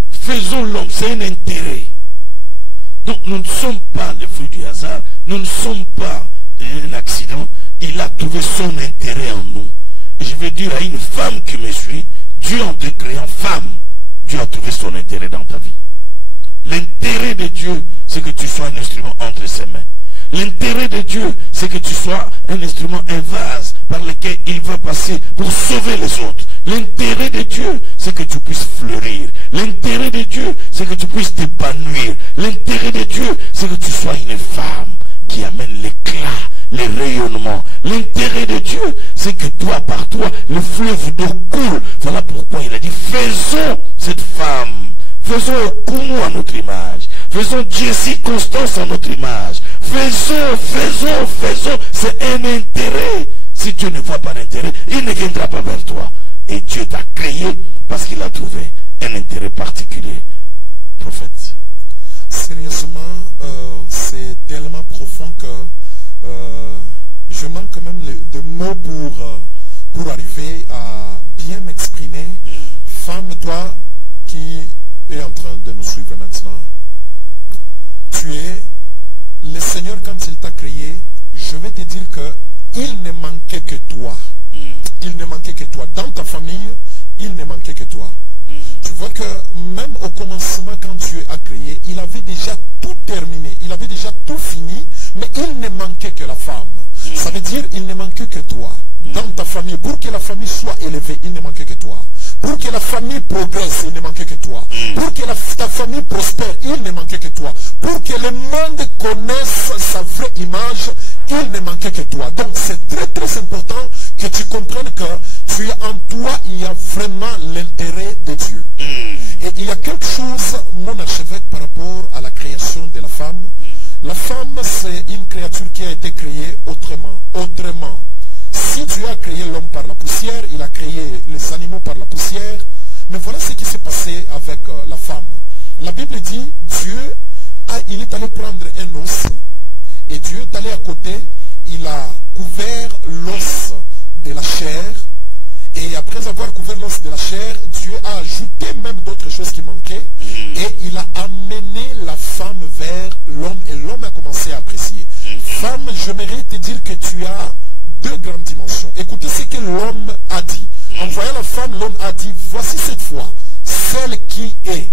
faisons l'homme, c'est un intérêt. Donc, nous ne sommes pas le fruit du hasard, nous ne sommes pas un accident. Il a trouvé son intérêt en nous. Et je vais dire à une femme qui me suit, Dieu en te créant femme, Dieu a trouvé son intérêt dans ta vie. L'intérêt de Dieu, c'est que tu sois un instrument entre ses mains. L'intérêt de Dieu, c'est que tu sois un instrument, un vase par lequel il va passer pour sauver les autres. L'intérêt de Dieu, c'est que tu puisses fleurir. L'intérêt de Dieu, c'est que tu puisses t'épanouir. L'intérêt de Dieu, c'est que tu sois une femme qui amène l'éclat, le rayonnement. L'intérêt de Dieu, c'est que toi, par toi, le fleuve d'eau coule. Voilà pourquoi il a dit, faisons cette femme. Faisons Okumu à notre image. Faisons Jessie Constance à notre image. Faisons. C'est un intérêt. Si tu ne vois pas d'intérêt, il ne viendra pas vers toi. Et Dieu t'a créé parce qu'il a trouvé un intérêt particulier. Prophète. Sérieusement, c'est tellement profond que je manque même de mots pour arriver à bien m'exprimer. Femme, toi qui es en train de nous suivre maintenant, tu es le Seigneur quand il t'a créé. Je vais te dire que il ne manquait que toi. Il ne manquait que toi. Dans ta famille, il ne manquait que toi. Tu vois que même au commencement, quand Dieu a créé, il avait déjà tout terminé. Il avait déjà tout fini, mais il ne manquait que la femme. Ça veut dire il ne manquait que toi. dans ta famille, pour que la famille soit élevée, il ne manquait que toi. Pour que la famille progresse, il ne manquait que toi. Pour que ta famille prospère, il ne manquait que toi. Pour que le monde connaisse sa vraie image, il ne manquait que toi. Donc c'est très très important que tu comprennes que tu es en toi, il y a vraiment l'intérêt de Dieu. Et il y a quelque chose, mon archevêque, par rapport à la création de la femme. La femme, c'est une créature qui a été créée autrement. Si Dieu a créé l'homme par la poussière, il a créé les animaux par la poussière. Mais voilà ce qui s'est passé avec la femme. La Bible dit, Dieu, il est allé prendre un os, et Dieu est allé à côté, il a couvert l'os de la chair, et après avoir couvert l'os de la chair, Dieu a ajouté même d'autres choses qui manquaient, et il a amené la femme vers l'homme, et l'homme a commencé à apprécier. Femme, j'aimerais te dire que tu as deux grandes dimensions. Écoutez ce que l'homme a dit. En voyant la femme, l'homme a dit, voici cette fois, celle qui est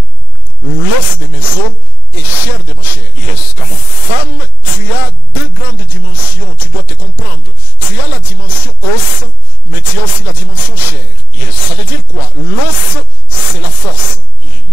l'os de mes os et chair de ma chair. Yes, come on. Femme, tu as deux grandes dimensions, tu dois te comprendre. Tu as la dimension os, mais tu as aussi la dimension chair. Yes. Ça veut dire quoi? L'os, c'est la force,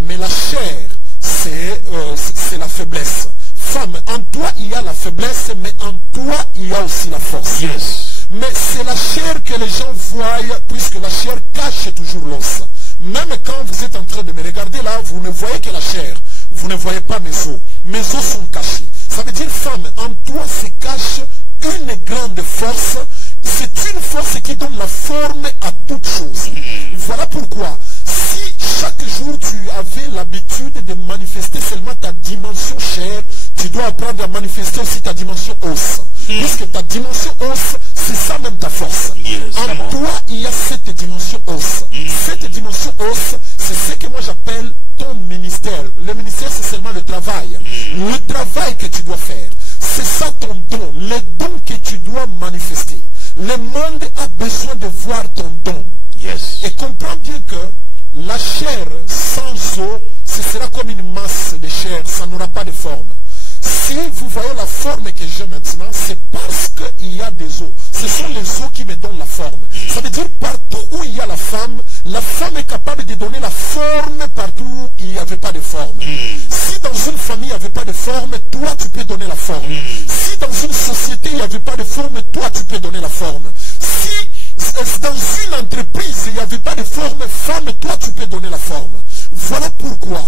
mais la chair, c'est la faiblesse. Femme, en toi il y a la faiblesse, mais en toi il y a aussi la force. Yes. Mais c'est la chair que les gens voient, puisque la chair cache toujours l'os. Même quand vous êtes en train de me regarder là, vous ne voyez que la chair. Vous ne voyez pas mes os. Mes os sont cachés. Ça veut dire, femme, en toi se cache une grande force. C'est une force qui donne la forme à toute chose. Voilà pourquoi, si chaque jour tu avais l'habitude de manifester seulement ta dimension chair, tu dois apprendre à manifester aussi ta dimension os. Puisque ta dimension os, c'est ça même ta force. Yes, en toi, il y a cette dimension os. Cette dimension os, c'est ce que moi j'appelle ton ministère. Le ministère, c'est seulement le travail. Le travail que tu dois faire. C'est ça ton don. Le don que tu dois manifester. Le monde a besoin de voir ton don. Yes. Et comprends bien que la chair sans eau, ce sera comme une masse de chair. Ça n'aura pas de forme. Si vous voyez la forme que j'ai maintenant, c'est parce qu'il y a des os. Ce sont les os qui me donnent la forme. Ça veut dire partout où il y a la femme est capable de donner la forme partout où il n'y avait pas de forme. Si dans une famille il n'y avait pas de forme, toi tu peux donner la forme. Si dans une société il n'y avait pas de forme, toi tu peux donner la forme. Si dans une entreprise il n'y avait pas de forme, femme, toi tu peux donner la forme. Voilà pourquoi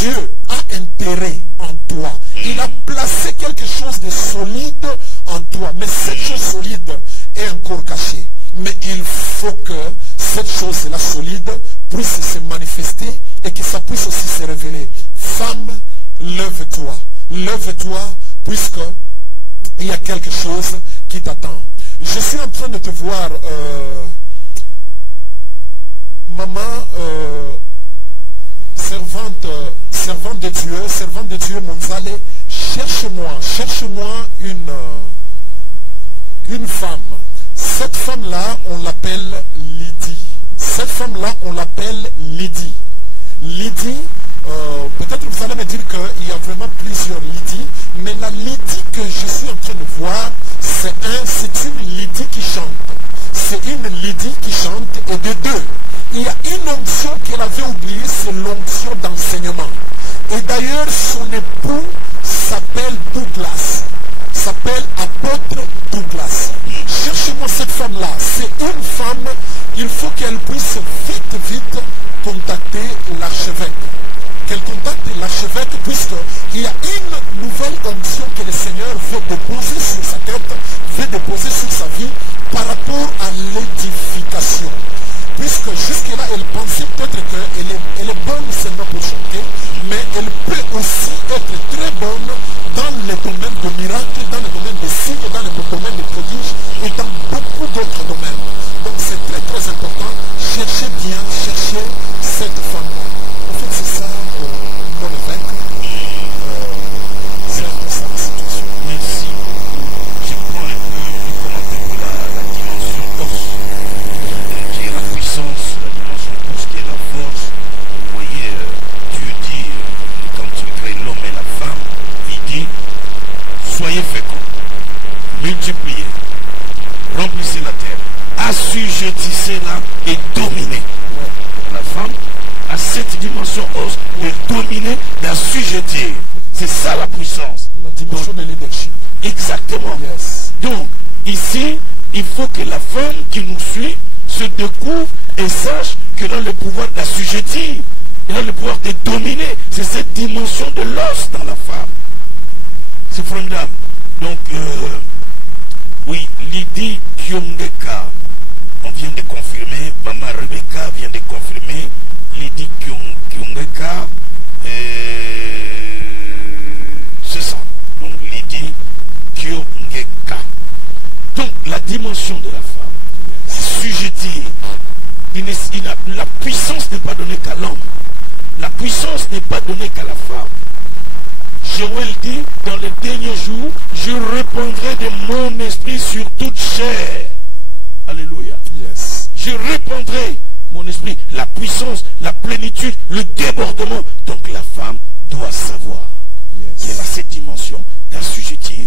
Dieu a intérêt en toi. Il a placé quelque chose de solide en toi. Mais cette chose solide est encore cachée. Mais il faut que cette chose-là solide puisse se manifester et que ça puisse aussi se révéler. Femme, lève-toi. Lève-toi puisque il y a quelque chose qui t'attend. Je suis en train de te voir, maman, servante de Dieu, mon valet, cherche-moi une femme. Cette femme-là, on l'appelle Lydie. Cette femme-là, on l'appelle Lydie. Lydie, peut-être vous allez me dire qu'il y a vraiment plusieurs Lydie, mais la Lydie que je suis en train de voir, c'est une Lydie qui chante. C'est une Lydie qui chante, et de deux, il y a une onction qu'elle avait oubliée, c'est l'onction d'enseignement. Et d'ailleurs, son époux s'appelle Douglas. S'appelle apôtre Douglas. Cherchez-moi cette femme-là. C'est une femme, il faut qu'elle puisse vite contacter l'archevêque. Qu'elle contacte l'archevêque puisqu'il y a une nouvelle onction que le Seigneur veut déposer sur sa tête, veut déposer sur sa vie par rapport à l'édification. Puisque jusque-là, elle pensait peut-être qu'elle est bonne seulement pour chanter, mais elle peut aussi être très bonne dans le domaine de miracles, dans le domaine des signes, dans le domaine des prodiges et dans beaucoup d'autres domaines. Donc c'est très très important. Cherchez bien, cherchez cette femme-là. En fait, c'est ça, mon évêque. C'est un peu ça la situation. Merci beaucoup. Je prends un peu comme la dimension os, qui est la puissance, la dimension os qui est la force. Vous voyez, Dieu dit, quand il crée l'homme et la femme, il dit, soyez féconds, multipliez, remplissez la terre, assujettissez-la et dominez. La femme a cette dimension hausse de dominer, d'assujettir. C'est ça la puissance. La dimension de leadership. Exactement. Yes. Donc, ici, il faut que la femme qui nous suit se découvre et sache qu'elle a le pouvoir d'assujettir. Elle a le pouvoir de dominer. C'est cette dimension de l'os dans la femme. C'est formidable. Donc, oui, Lydie Kyongeka, on vient de confirmer. Maman Rebecca vient de confirmer. Lydie Kyongeka, c'est ça. Donc, Lydie Kyongeka. Donc, la dimension de la femme, assujettir. La puissance n'est pas donnée qu'à l'homme. La puissance n'est pas donnée qu'à la femme. Joël dit, dans les derniers jours, je répandrai de mon esprit sur toute chair. Alléluia. Yes. Je répandrai mon esprit, la puissance, la plénitude, le débordement. Donc la femme doit savoir qu'elle a cette dimension d'assujettir,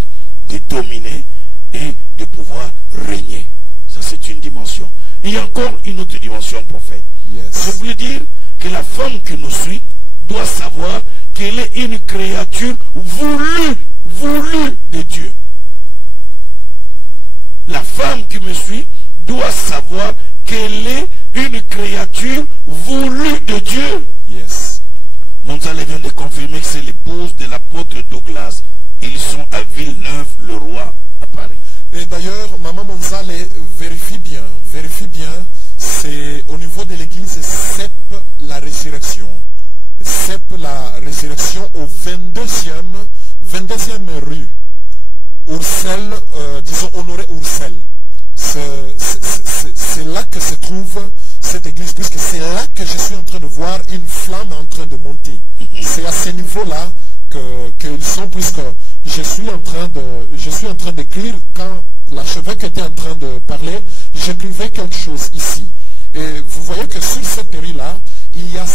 de dominer et de pouvoir régner. Ça, c'est une dimension. Il y a encore une autre dimension, prophète. Yes. Je voulais dire que la femme qui nous suit doit savoir qu'elle est une créature voulue de Dieu. La femme qui me suit doit savoir qu'elle est une créature voulue de Dieu. Yes. Monzale vient de confirmer que c'est l'épouse de l'apôtre Douglas. Ils sont à Villeneuve-le-Roi, à Paris. Et d'ailleurs, Maman Monzale, vérifie bien, c'est au niveau de l'église CEP la résurrection. CEP la résurrection au 22e rue. Oursel, disons Honoré Oursel. C'est là que se trouve cette église, puisque c'est là que je suis en train de voir une flamme en train de monter. C'est à ce niveau-là qu'ils sont, puisque je suis en train d'écrire, quand l'archevêque était en train de parler, j'écrivais quelque chose ici. Et vous voyez que sur cette rue-là, il y a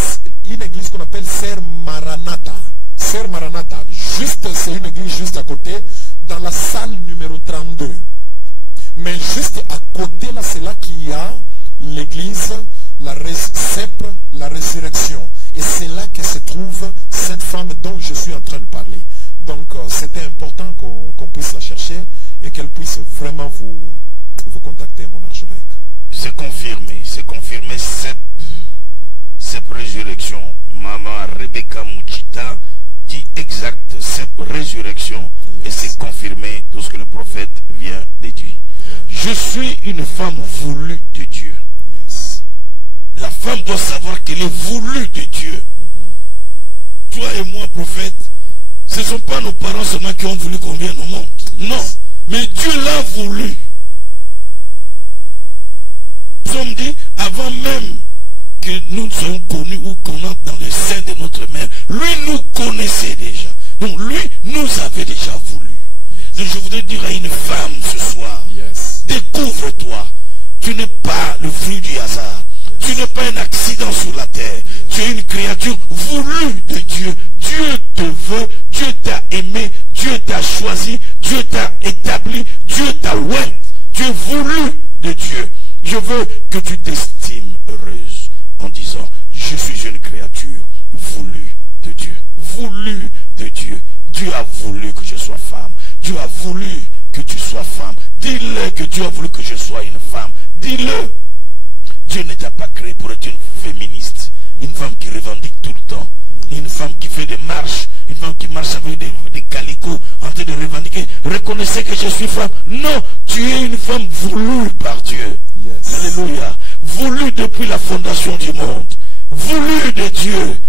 une église qu'on appelle Sœur Maranatha. Sœur Maranatha, c'est une église juste à côté, dans la salle numéro 32. Mais juste à côté, là, c'est là qu'il y a l'église, CEP, la résurrection. Et c'est là que se trouve cette femme dont je suis en train de parler. Donc, c'était important qu'on puisse la chercher et qu'elle puisse vraiment vous contacter, mon archevêque. C'est confirmé cette résurrection. Maman Rebecca Mouchita dit exact cette résurrection. Yes. Et c'est confirmé tout ce que le prophète vient de dire. Yes. Je suis une femme voulue de Dieu. Yes. La femme doit savoir qu'elle est voulue de Dieu. Toi et moi, prophète, ce ne sont pas nos parents seulement qui ont voulu qu'on vienne au monde. Yes. Non, mais Dieu l'a voulu. Psaume dit, avant même que nous soyons connus ou qu'on entre dans le sein de notre mère, lui nous connaissait déjà. Donc lui nous avait déjà voulu. Donc je voudrais dire à une femme ce soir, yes. Découvre-toi. Tu n'es pas le fruit du hasard. Yes. Tu n'es pas un accident sur la terre. Yes. Tu es une créature voulue de Dieu. Dieu te veut, Dieu t'a aimé, Dieu t'a choisi, Dieu t'a établi, Dieu t'a oué. Tu es voulu de Dieu. Je veux que tu t'estimes heureuse en disant, je suis une créature voulue de Dieu. Voulue de Dieu. Dieu a voulu que je sois femme. Dieu a voulu que tu sois femme. Dis-le que Dieu a voulu que je sois une femme. Dis-le. Dieu ne t'a pas créé pour être une féministe. Une femme qui revendique tout le temps. Une femme qui fait des marches. Une femme qui marche avec des calicots en train de revendiquer. Reconnaissez que je suis femme. Non, tu es une femme voulue par Dieu. Yes. Alléluia. Voulue depuis la fondation du monde. Voulue de Dieu.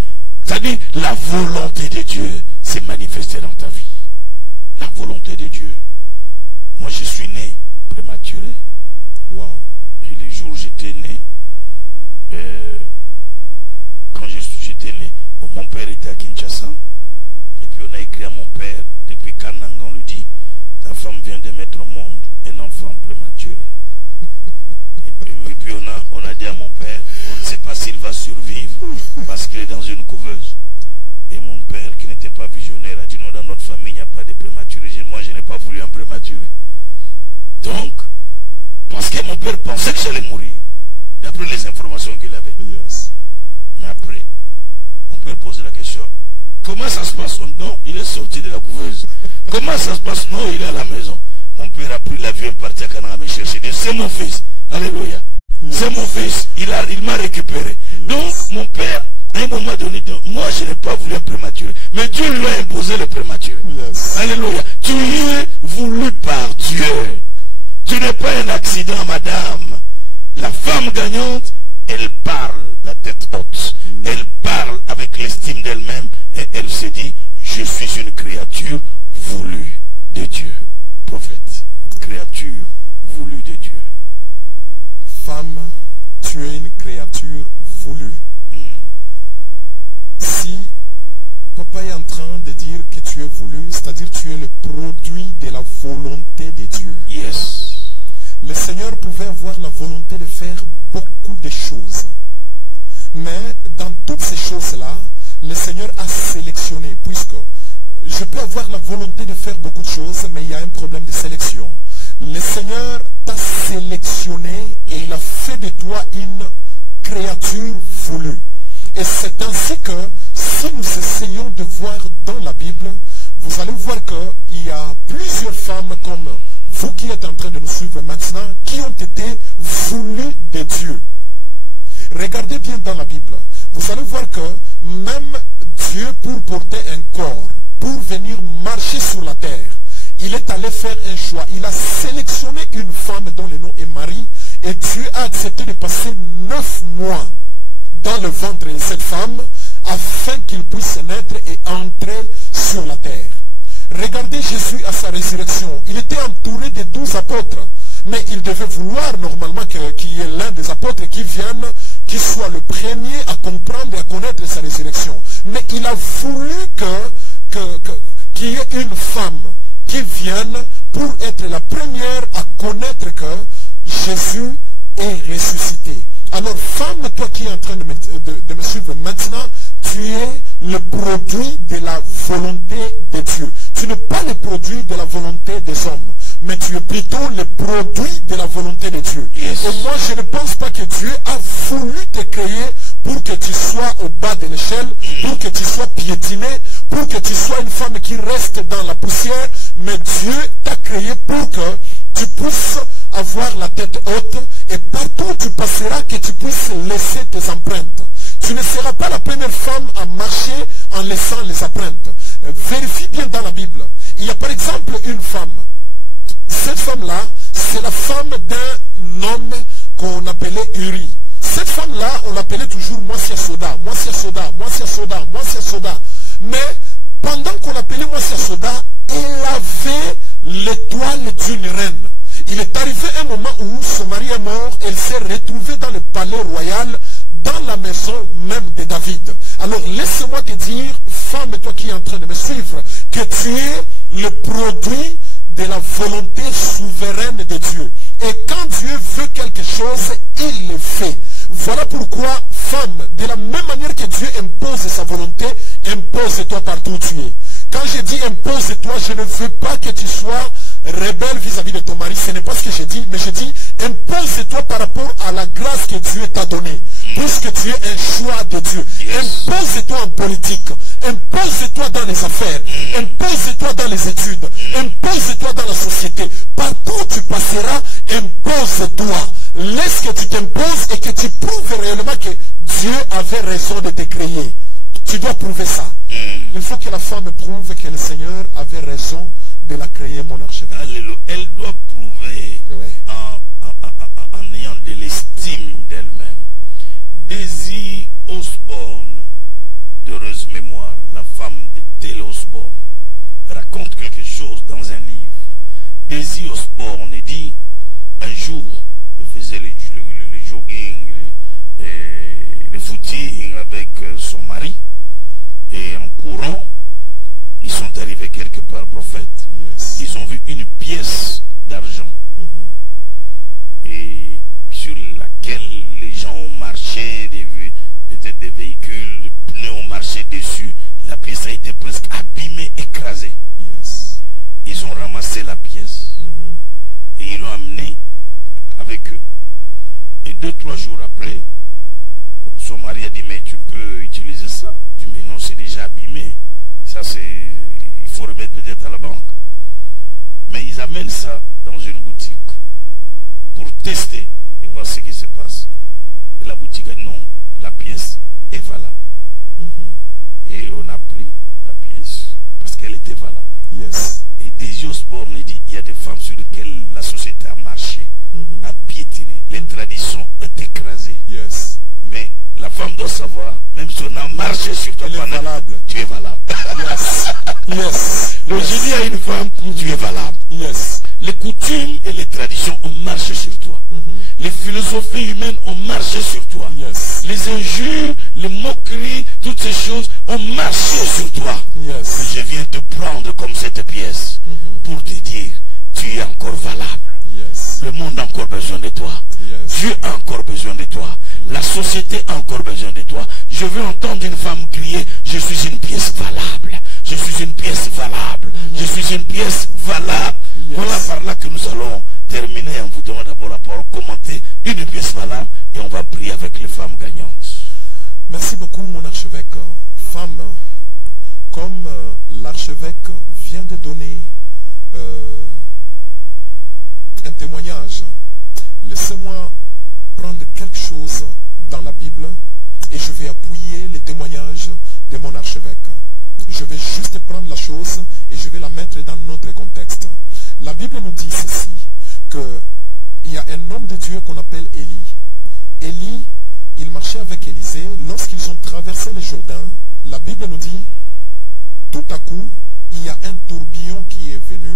C'est-à-dire la volonté de Dieu s'est manifestée dans ta vie. La volonté de Dieu. Moi je suis né prématuré. Wow. Et le jour où j'étais né, quand j'étais né, mon père était à Kinshasa. Et puis on a écrit à mon père, depuis Kananga, on lui dit, ta femme vient de mettre au monde un enfant prématuré. Et puis on a dit à mon père, on ne sait pas s'il va survivre parce qu'il est dans une couveuse. Et mon père, qui n'était pas visionnaire, a dit non, dans notre famille, il n'y a pas de prématuré. Moi, je n'ai pas voulu un prématuré. Donc, Parce que mon père pensait que j'allais mourir. D'après les informations qu'il avait. Yes. Mais après, mon père pose la question. Comment ça se passe? Non, il est sorti de la couveuse. Comment ça se passe? Non, il est à la maison. Mon père a pris l'avion et parti à Canada me chercher. C'est mon fils. Alléluia. Yes. C'est mon fils. Il m'a récupéré. Yes. Donc, mon père, à un moment donné, moi je n'ai pas voulu un prématuré. Mais Dieu lui a imposé le prématuré. Yes. Alléluia. Tu es voulu par Dieu. Tu n'es pas un accident, madame. La femme gagnante, elle parle la tête haute. Elle parle avec l'estime d'elle-même et elle se dit, je suis une créature voulue de Dieu. Prophète, créature voulue de Dieu. Femme, tu es une créature voulue. Si papa est en train de dire que tu es voulu, c'est-à-dire tu es le produit de la volonté de Dieu. Yes. Le Seigneur pouvait avoir la volonté de faire beaucoup de choses. Mais dans toutes ces choses-là, le Seigneur a sélectionné, puisque je peux avoir la volonté de faire beaucoup de choses, mais il y a un problème de sélection. Le Seigneur t'a sélectionné et il a fait de toi une créature voulue. Et c'est ainsi que, si nous essayons de voir dans la Bible, vous allez voir qu'il y a plusieurs femmes comme vous qui êtes en train de nous suivre maintenant, qui ont été voulues de Dieu. Regardez bien dans la Bible. Vous allez voir que même Dieu, pour porter un corps, pour venir marcher sur la terre, il est allé faire un choix. Il a sélectionné une femme dont le nom est Marie, et Dieu a accepté de passer 9 mois dans le ventre de cette femme, afin qu'il puisse naître et entrer sur la terre. Regardez Jésus à sa résurrection. Il était entouré de 12 apôtres. Mais il devait vouloir normalement qu'il y ait l'un des apôtres qui vienne, qui soit le premier à comprendre et à connaître sa résurrection. Mais il a voulu qu'il y ait une femme qui vienne pour être la première à connaître que Jésus est ressuscité. Alors femme, toi qui es en train de me suivre maintenant, tu es le produit de la volonté de Dieu. Tu n'es pas le produit de la volonté des hommes, mais tu es plutôt le produit de la volonté de Dieu. Yes. Et moi, je ne pense pas que Dieu a voulu te créer pour que tu sois au bas de l'échelle, pour que tu sois piétiné, pour que tu sois une femme qui reste dans la poussière, mais Dieu t'a créé pour que tu puisses avoir la tête haute et partout où tu passeras, que tu puisses laisser tes empreintes. Tu ne seras pas la première femme à marcher en laissant les empreintes. Vérifie bien dans la Bible. Il y a par exemple une femme. Cette femme-là, c'est la femme d'un homme qu'on appelait Uri. Cette femme-là, on l'appelait toujours Moissia Soda, Moissia Soda, Moissia Soda, Moissia Soda. Mais pendant qu'on l'appelait Moissia Soda, elle avait l'étoile d'une reine. Il est arrivé un moment où son mari est mort, elle s'est retrouvée dans le palais royal, dans la maison même de David. Alors laisse-moi te dire, femme, toi qui es en train de me suivre, que tu es le produit de la volonté souveraine de Dieu. Et quand Dieu veut quelque chose, il le fait. Voilà pourquoi, femme, de la même manière que Dieu impose sa volonté, impose-toi partout où tu es. Quand je dis impose-toi, je ne veux pas que tu sois rebelle vis-à-vis de ton mari. Ce n'est pas ce que je dis, mais je dis impose-toi par rapport à la grâce que Dieu t'a donnée. Puisque tu es un choix de Dieu. Yes. Impose-toi en politique. Impose-toi dans les affaires. Impose-toi dans les études. Impose-toi dans la société. Partout où tu passeras, impose-toi. Laisse que tu t'imposes et que tu prouves réellement que Dieu avait raison de te créer. Tu dois prouver ça. Il faut que la femme prouve que le Seigneur avait raison de la créer, mon archevêque. Alléluia. Elle doit prouver en ayant de l'estime d'elle-même. Daisy Osborne, d'heureuse mémoire, la femme de Taylor Osborne, raconte quelque chose dans un livre. Daisy Osborne dit, un jour, elle faisait le jogging, le footing avec son mari, et en courant, ils sont arrivés quelque part, prophète. Yes. Ils ont vu une pièce d'argent. Et sur laquelle les gens ont marché, peut-être des véhicules, les pneus ont marché dessus. La pièce a été presque abîmée, écrasée. Yes. Ils ont ramassé la pièce et ils l'ont amenée avec avec eux. Et 2-3 jours après, son mari a dit, mais tu peux utiliser ça. Je dis, mais non, c'est déjà abîmé. Ça, il faut remettre peut-être à la banque. Mais ils amènent ça dans une boutique pour tester et voir ce qui se passe. Et la boutique a dit, non, la pièce est valable. Et on a pris la pièce parce qu'elle était valable. Yes. Et Désios Borne dit, il y a des femmes sur lesquelles la société a marché, a piétiné. Les traditions ont écrasé. Yes. Mais la femme doit savoir, même si on a marché sur toi, tu es valable. Yes. Yes. Donc j'ai dit à une femme, tu es valable. Yes. Les coutumes et les traditions ont marché sur toi. Les philosophies humaines ont marché sur toi. Yes. Les injures, les moqueries, toutes ces choses ont marché sur toi. Yes. Mais je viens te prendre comme cette pièce pour te dire, tu es encore valable. Yes. Le monde a encore besoin de toi. Yes. Dieu a encore besoin de toi. La société a encore besoin de toi. Je veux entendre une femme crier, je suis une pièce valable. Je suis une pièce valable. Je suis une pièce valable. Yes. Voilà par là que nous allons terminer en vous donnant d'abord la parole, commenter une pièce valable et on va prier avec les femmes gagnantes. Merci beaucoup mon archevêque. Femme, comme l'archevêque vient de donner un témoignage, laissez-moi prendre quelque chose dans la Bible et je vais appuyer les témoignages de mon archevêque. Je vais juste prendre la chose et je vais la mettre dans notre contexte. La Bible nous dit ceci, qu'il y a un homme de Dieu qu'on appelle Élie. Élie, il marchait avec Élisée. Lorsqu'ils ont traversé le Jourdain, la Bible nous dit, tout à coup, il y a un tourbillon qui est venu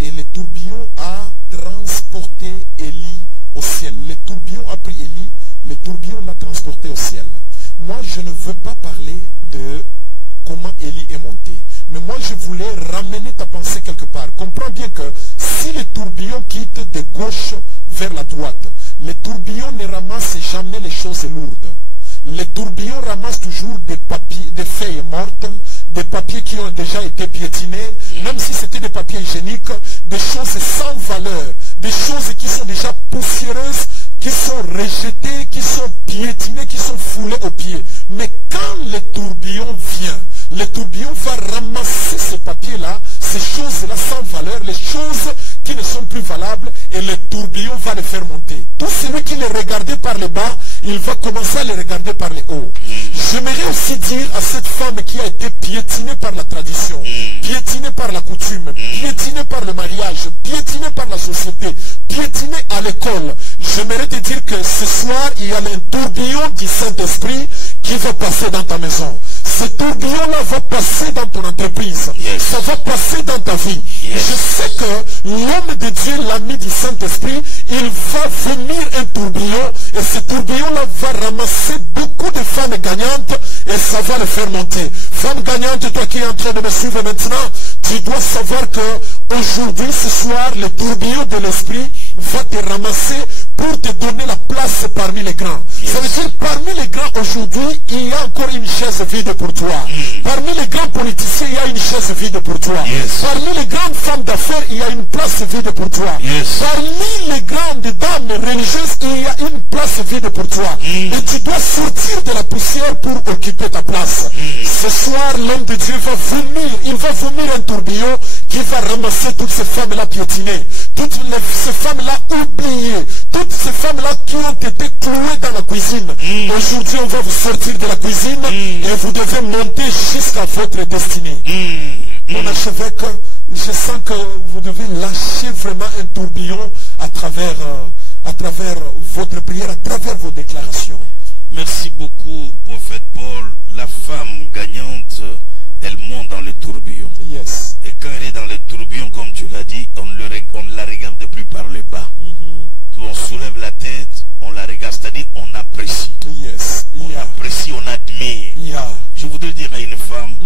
et le tourbillon a transporté Élie au ciel. Le tourbillon a pris Élie, le tourbillon l'a transporté au ciel. Moi, je ne veux pas parler de comment Élie est monté. Mais moi, je voulais ramener ta pensée quelque part. Comprends bien que si le tourbillon quitte de gauche vers la droite, le tourbillon ne ramasse jamais les choses lourdes. Le tourbillon ramasse toujours des papiers, des feuilles mortes, des papiers qui ont déjà été piétinés, même si c'était des papiers hygiéniques, des choses sans valeur, des choses qui sont déjà poussiéreuses, qui sont rejetées, qui sont piétinées, qui sont foulées aux pieds. Mais quand le tourbillon vient, le tourbillon va ramasser ces papiers-là, ces choses-là sans valeur, les choses qui ne sont plus valables, et le tourbillon va les faire monter. Tout celui qui les regardait par le bas, il va commencer à les regarder par le haut. J'aimerais aussi dire à cette femme qui a été piétinée par la tradition, piétinée par la coutume, piétinée par le mariage, piétinée par la société, piétinée à l'école, j'aimerais te dire que ce soir, il y a un tourbillon du Saint-Esprit qui va passer dans ta maison. Ce tourbillon-là va passer dans ton entreprise. Yes. Ça va passer dans ta vie. Yes. Je sais que l'homme de Dieu, l'ami du Saint-Esprit, il va vomir un tourbillon et ce tourbillon-là va ramasser beaucoup de femmes gagnantes et ça va les faire monter. Femme gagnante, toi qui es en train de me suivre maintenant, tu dois savoir que aujourd'hui, ce soir, le tourbillon de l'esprit va te ramasser pour te donner la place parmi les grands. Yes. Ça veut dire parmi les grands aujourd'hui, il y a encore une chaise vide pour toi. Parmi les grands politiciens, il y a une chaise vide pour toi. Yes. Parmi les grandes femmes d'affaires, il y a une place vide pour toi. Yes. Parmi les grandes dames religieuses, il y a une place vide pour toi. Et tu dois sortir de la poussière pour occuper ta place. Ce soir, l'homme de Dieu va vomir, il va vomir un tourbillon qui va ramasser toutes ces femmes-là piétinées, toutes ces femmes-là oubliées, toutes ces femmes-là qui ont été clouées dans la cuisine. Aujourd'hui, on va vous sortir de la cuisine et vous devez monter jusqu'à votre destinée. Mon archevêque, je sens que vous devez lâcher vraiment un tourbillon à travers votre prière, à travers vos déclarations. Merci beaucoup, prophète Paul. La femme gagnante, elle monte dans le tourbillon. Yes. Et quand elle est dans le tourbillon, comme tu l'as dit, on ne la regarde plus par le bas. On soulève la tête, on la regarde, c'est-à-dire on apprécie. Yes. On apprécie, on admire. Je voudrais dire à une femme,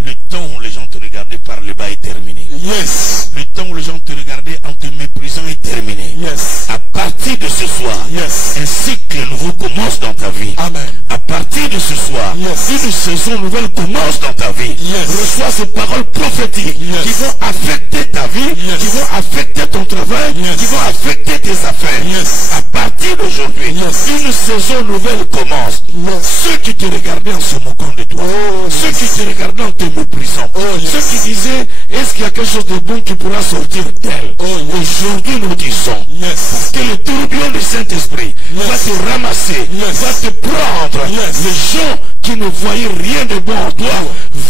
le temps où les gens te regardaient par le bas est terminé. Yes. Le temps où les gens te regardaient en te méprisant est terminé. Yes. À partir de ce soir, yes, un cycle nouveau commence dans ta vie. Amen. À partir de ce soir, yes, une saison nouvelle commence dans ta vie. Yes. Reçois ces paroles prophétiques, yes, qui vont affecter ta vie, yes, qui vont affecter ton travail, yes, qui vont affecter tes tes affaires. Yes. À partir d'aujourd'hui, Yes. une saison nouvelle commence. Yes. Ceux qui te regardaient en se moquant de toi, Oh, ceux yes. qui te regardaient en te méprisant, Oh, yes. ceux qui disaient, est-ce qu'il y a quelque chose de bon qui pourra sortir d'elle? Oh, yes. Aujourd'hui, nous disons, Yes. que le tourbillon du Saint-Esprit va te ramasser, Yes. va te prendre. Yes. Les gens qui ne voyaient rien de bon en toi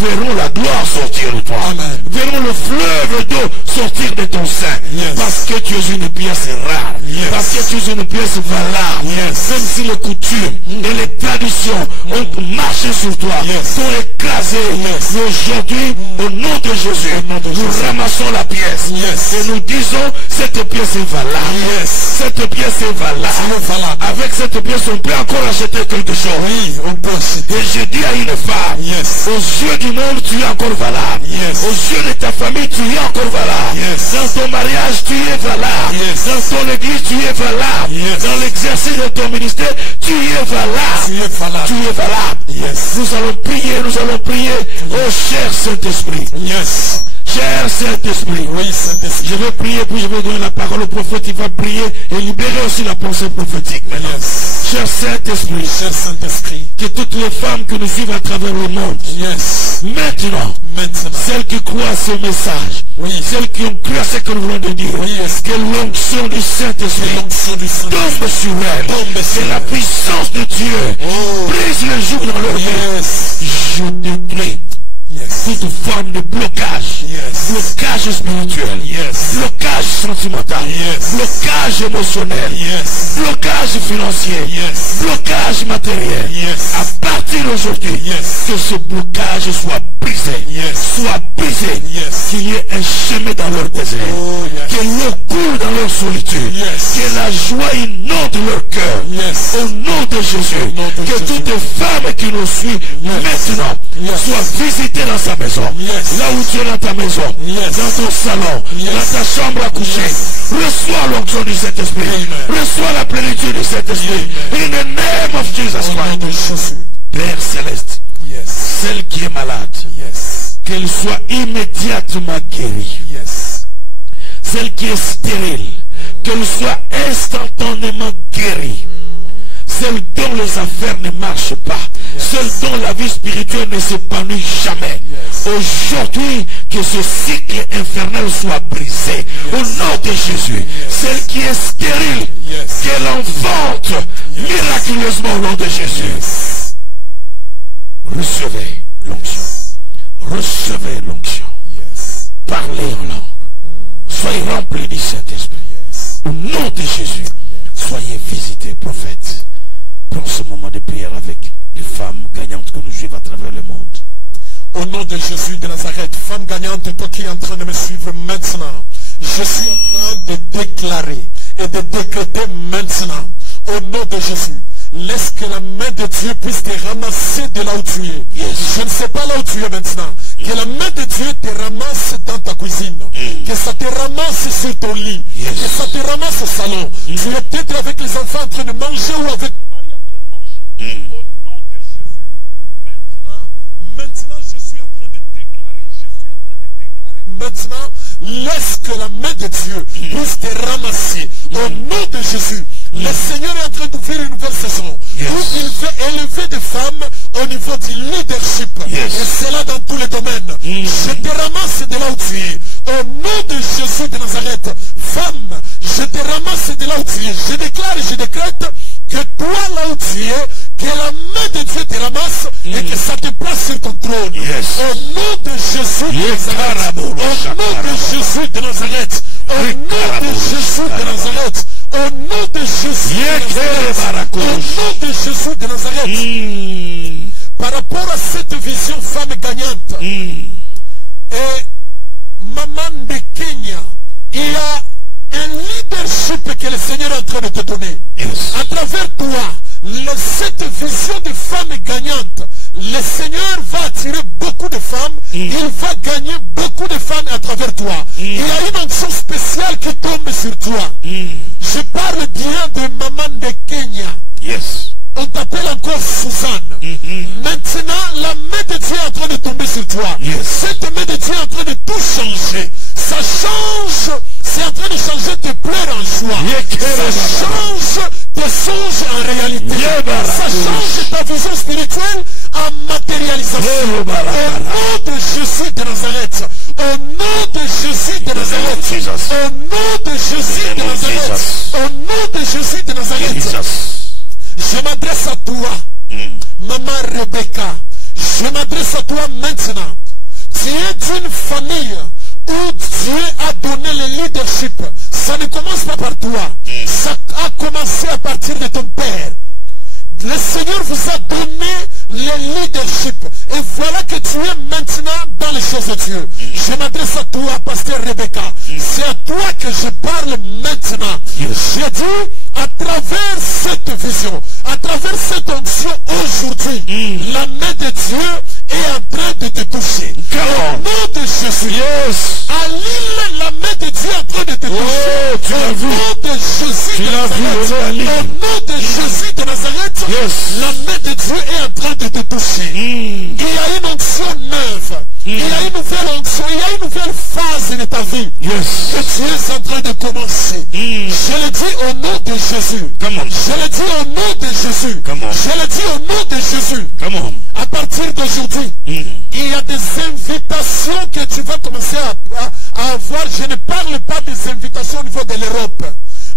verront la gloire sortir de toi. Amen. Verront le fleuve d'eau sortir de ton sein. Yes. Parce que tu es une pièce rare. Yes. Parce que tu es une pièce valable. Yes. Même si les coutumes et les traditions ont marché sur toi, Yes. t'ont écrasé. Yes. Mais aujourd'hui, au nom de Jésus, Au nom de nous Jésus. ramassons la pièce. Yes. Et nous disons, cette pièce est valable. Yes. Cette pièce est valable. C'est valable. Avec cette pièce, on peut encore acheter quelque chose. Oui, on peut acheter. Et je dis à une femme, Yes. aux yeux du monde, tu es encore valable. Yes. Aux yeux de ta famille, tu es encore valable. Yes. Dans ton mariage, tu es valable. Yes. Dans ton église, tu es valable. Yes. Dans l'exercice de ton ministère, tu es valable. Tu es valable. Tu es valable. Yes. Nous allons prier. Oh cher Saint-Esprit. Yes. Cher Saint-Esprit. Oui, Saint-Esprit. Je vais prier, puis je vais donner la parole au prophète. Il va prier et libérer aussi la pensée prophétique maintenant. Yes. Cher Saint-Esprit, Cher Saint-Esprit. que toutes les femmes que nous suivent à travers le monde, Yes. maintenant, Maintenant. celles qui croient à ce message, Oui. celles qui ont cru à ce que nous venons de dire, Oui, yes. que l'onction du Saint-Esprit L'onction du Saint-Esprit. tombe sur elles, Tombe sur que la elles. puissance de Dieu Oh. brise le joug dans leur vie. Yes. Je détruis Yes. toute forme de blocage, Yes. blocage spirituel, Yes. blocage sentimental, Yes. blocage émotionnel, Yes. blocage financier, Yes. blocage matériel. Yes. À partir d'aujourd'hui, Yes. que ce blocage soit brisé, Yes. soit brisé, Yes. qu'il y ait un chemin dans leur désert, Oh, yes. que l'eau coule dans leur solitude, Yes. que la joie inonde leur cœur. Yes. Au nom de Jésus, nom de que Jésus. toute femme qui nous suit maintenant Yes. soit visitée dans sa maison, Yes. là où tu es dans ta maison, Yes. dans ton salon, Yes. dans ta chambre à coucher. Reçois l'onction du Saint-Esprit, Amen. reçois la plénitude du Saint-Esprit. In the name of Jesus Au nom Christ. de Jésus. Père céleste, Yes. celle qui est malade, Yes. qu'elle soit immédiatement guérie. Yes. Celle qui est stérile, qu'elle soit instantanément guérie. Celle dont les affaires ne marchent pas, celle dont la vie spirituelle ne s'épanouit jamais. Aujourd'hui, que ce cycle infernal soit brisé. Au nom de Jésus, celle qui est stérile, Yes. qu'elle enfante miraculeusement au nom de Jésus. Recevez l'onction. Recevez l'onction. Yes. Parlez en langue. Soyez remplis du Saint-Esprit. Yes. Au nom de Jésus, soyez visités, prophètes. Prends ce moment de prière avec les femmes gagnantes que nous suivons à travers le monde. Au nom de Jésus de Nazareth, femme gagnante, toi qui es en train de me suivre maintenant, je suis en train de déclarer et de décréter maintenant, au nom de Jésus, laisse que la main de Dieu puisse te ramasser de là où tu es. Yes. Je ne sais pas là où tu es maintenant. Que la main de Dieu te ramasse dans ta cuisine. Que ça te ramasse sur ton lit. Yes. Que ça te ramasse au salon. Tu es peut-être avec les enfants en train de manger ou avec ton mari en train de manger. Au nom de Jésus. Maintenant, je suis en train de déclarer. Maintenant, laisse que la main de Dieu puisse te ramasser. Au nom de Jésus. Le Seigneur est en train d'ouvrir une nouvelle saison. Yes. Où il veut élever des femmes au niveau du leadership. Yes. Et c'est là dans tous les domaines. Je te ramasse de là où tu es. Au nom de Jésus de Nazareth, femme, je te ramasse de là où tu es. Je déclare et je décrète que toi là où tu es, que la main de Dieu te ramasse et que ça te place sur ton trône. Yes. Au nom de Jésus de Nazareth. Au nom de Jésus de Nazareth. Au nom de Jésus de Nazareth. Au nom de Jésus de Nazareth. Au nom de Jésus de Nazareth. Par rapport à cette vision femme gagnante, et maman de Kenya, il y a un leadership que le Seigneur est en train de te donner. Yes. À travers toi, cette vision de femme gagnante, le Seigneur va attirer beaucoup de femmes, il va gagner beaucoup de femmes à travers toi. Il y a une onction spéciale qui tombe sur toi. Je parle bien de maman de Kenya. Yes. On t'appelle encore Suzanne. Maintenant, la main de Dieu est en train de tomber sur toi. Yes. Cette main de Dieu est en train de tout changer. Ça change. C'est en train de changer tes pleurs en joie. Yes. Ça m'adresse à toi, maman Rebecca. Je m'adresse à toi maintenant. Tu es d'une famille où Dieu a donné le leadership. Ça ne commence pas par toi. Ça a commencé à partir de ton père. Le Seigneur vous a donné le leadership. Et voilà que tu es maintenant dans les choses de Dieu. Je m'adresse à toi, pasteur Rebecca. C'est à toi que je parle maintenant. Je dis, à travers cette vision, à travers cette onction aujourd'hui, la main de Dieu est en train de te toucher. Au nom de Jésus. À Lille, la main de Dieu est en train de te toucher. Au nom de Jésus de Nazareth. Au nom de Jésus de Nazareth. La main de Dieu est en train de te toucher. Il y a une onction neuve. Il y a une nouvelle onction. Il y a une nouvelle phase de ta vie. Que tu es en train de commencer. Je le dis au nom de Jésus. Je le dis au nom de Jésus. Je le dis au nom de Jésus. À partir d'aujourd'hui, il y a des invitations que tu vas commencer à avoir. Je ne parle pas des invitations au niveau de l'Europe.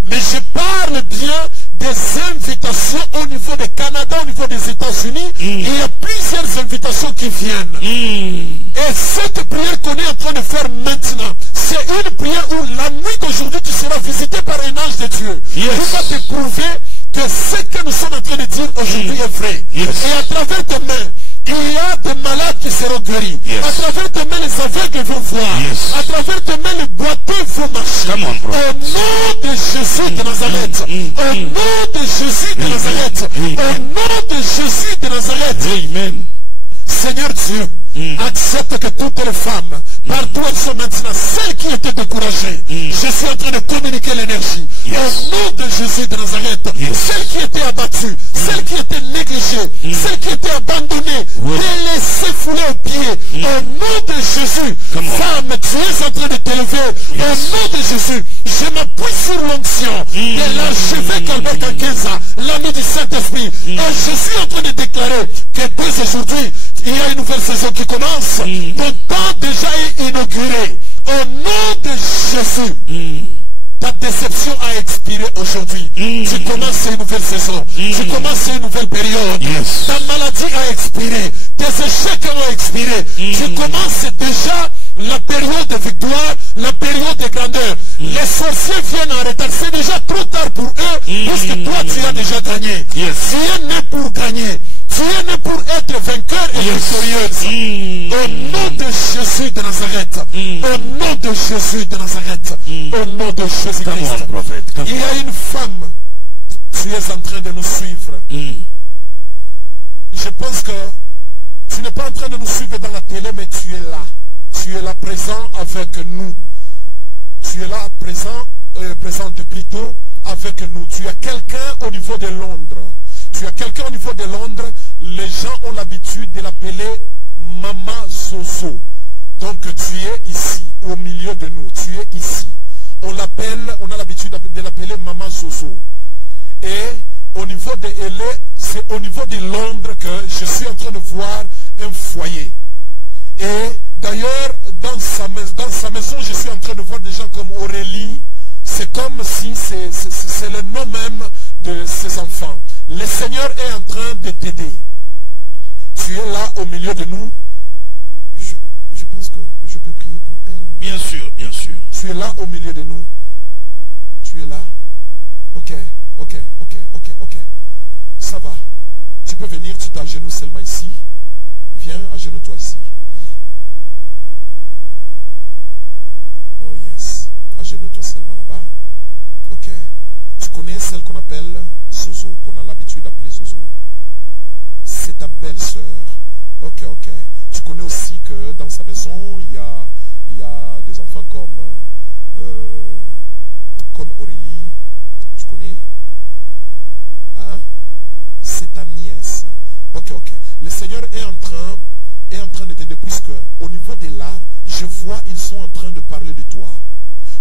Mais je parle bien des invitations au niveau du Canada, au niveau des États-Unis. Il y a plusieurs invitations qui viennent. Et cette prière qu'on est en train de faire maintenant, c'est une prière où la nuit d'aujourd'hui tu seras visité par un ange de Dieu. Il va te prouver que ce que nous sommes en train de dire aujourd'hui est vrai. Et à travers tes mains, il y a des malades qui seront guéris. À travers tes mains, les aveugles vont voir. À travers tes mains, les boiteux vont marcher. Au nom de Jésus de Nazareth. Au nom de Jésus de Nazareth. Au nom de Jésus de Nazareth. Amen. Seigneur Dieu, accepte que toutes les femmes, partout elles sont maintenant, celles qui étaient découragées, je suis en train de communiquer l'énergie. Au nom de Jésus de Nazareth, celles qui étaient abattues, celles qui étaient négligées, celles qui étaient abandonnées, délaissées, foulées aux pieds. Au nom de Jésus, femme, tu es en train de t'élever. Au nom de Jésus, je m'appuie sur l'onction de l'archevêque Albert Kankeza, l'ami du Saint-Esprit. Et je suis en train de déclarer que dès aujourd'hui, il y a une nouvelle saison qui commence. Ton temps déjà est inauguré. Au nom de Jésus, ta déception a expiré aujourd'hui. Tu commences une nouvelle saison. Tu commences une nouvelle période. Ta maladie a expiré. Tes échecs ont expiré. Tu commences déjà la période de victoire, la période de grandeur. Les sorciers viennent en retard. C'est déjà trop tard pour eux, parce que toi tu as déjà gagné. Tu es né pour gagner. Tu es né pour être vainqueur et victorieuse. Au nom de Jésus de Nazareth. Au nom de Jésus de Nazareth. Au nom de Jésus-Christ. Il y a une femme. Tu es en train de nous suivre. Je pense que tu n'es pas en train de nous suivre dans la télé, mais tu es là. Tu es là présent avec nous. Tu es là présente plutôt avec nous. Tu as quelqu'un au niveau de Londres. Tu as quelqu'un au niveau de Londres. Les gens ont l'habitude de l'appeler Maman Zozo. Donc tu es ici, au milieu de nous. Tu es ici. On a l'habitude de l'appeler Maman Zozo. Et au niveau de LA, c'est au niveau de Londres que je suis en train de voir un foyer. Et d'ailleurs, dans sa maison, je suis en train de voir des gens comme Aurélie. C'est comme si c'est le nom même de ses enfants. Le Seigneur est en train de t'aider. Tu es là au milieu de nous. Je pense que je peux prier pour elle. Moi. Bien sûr, bien sûr. Tu es là au milieu de nous. Tu es là. Ok. Ça va. Tu peux venir, tu t'agenouilles seulement ici. Viens, agenouille-toi ici. Oh yes. Agenouille-toi seulement là-bas. Ok. Tu connais celle qu'on appelle Zozo, qu'on a l'habitude d'appeler Zozo. C'est ta belle-sœur. Ok. Tu connais aussi que dans sa maison, il y a des enfants comme Aurélie. Tu connais? Hein? C'est ta nièce. Ok. Le Seigneur est en train de t'aider, puisque au niveau de là, je vois, ils sont en train de parler de toi.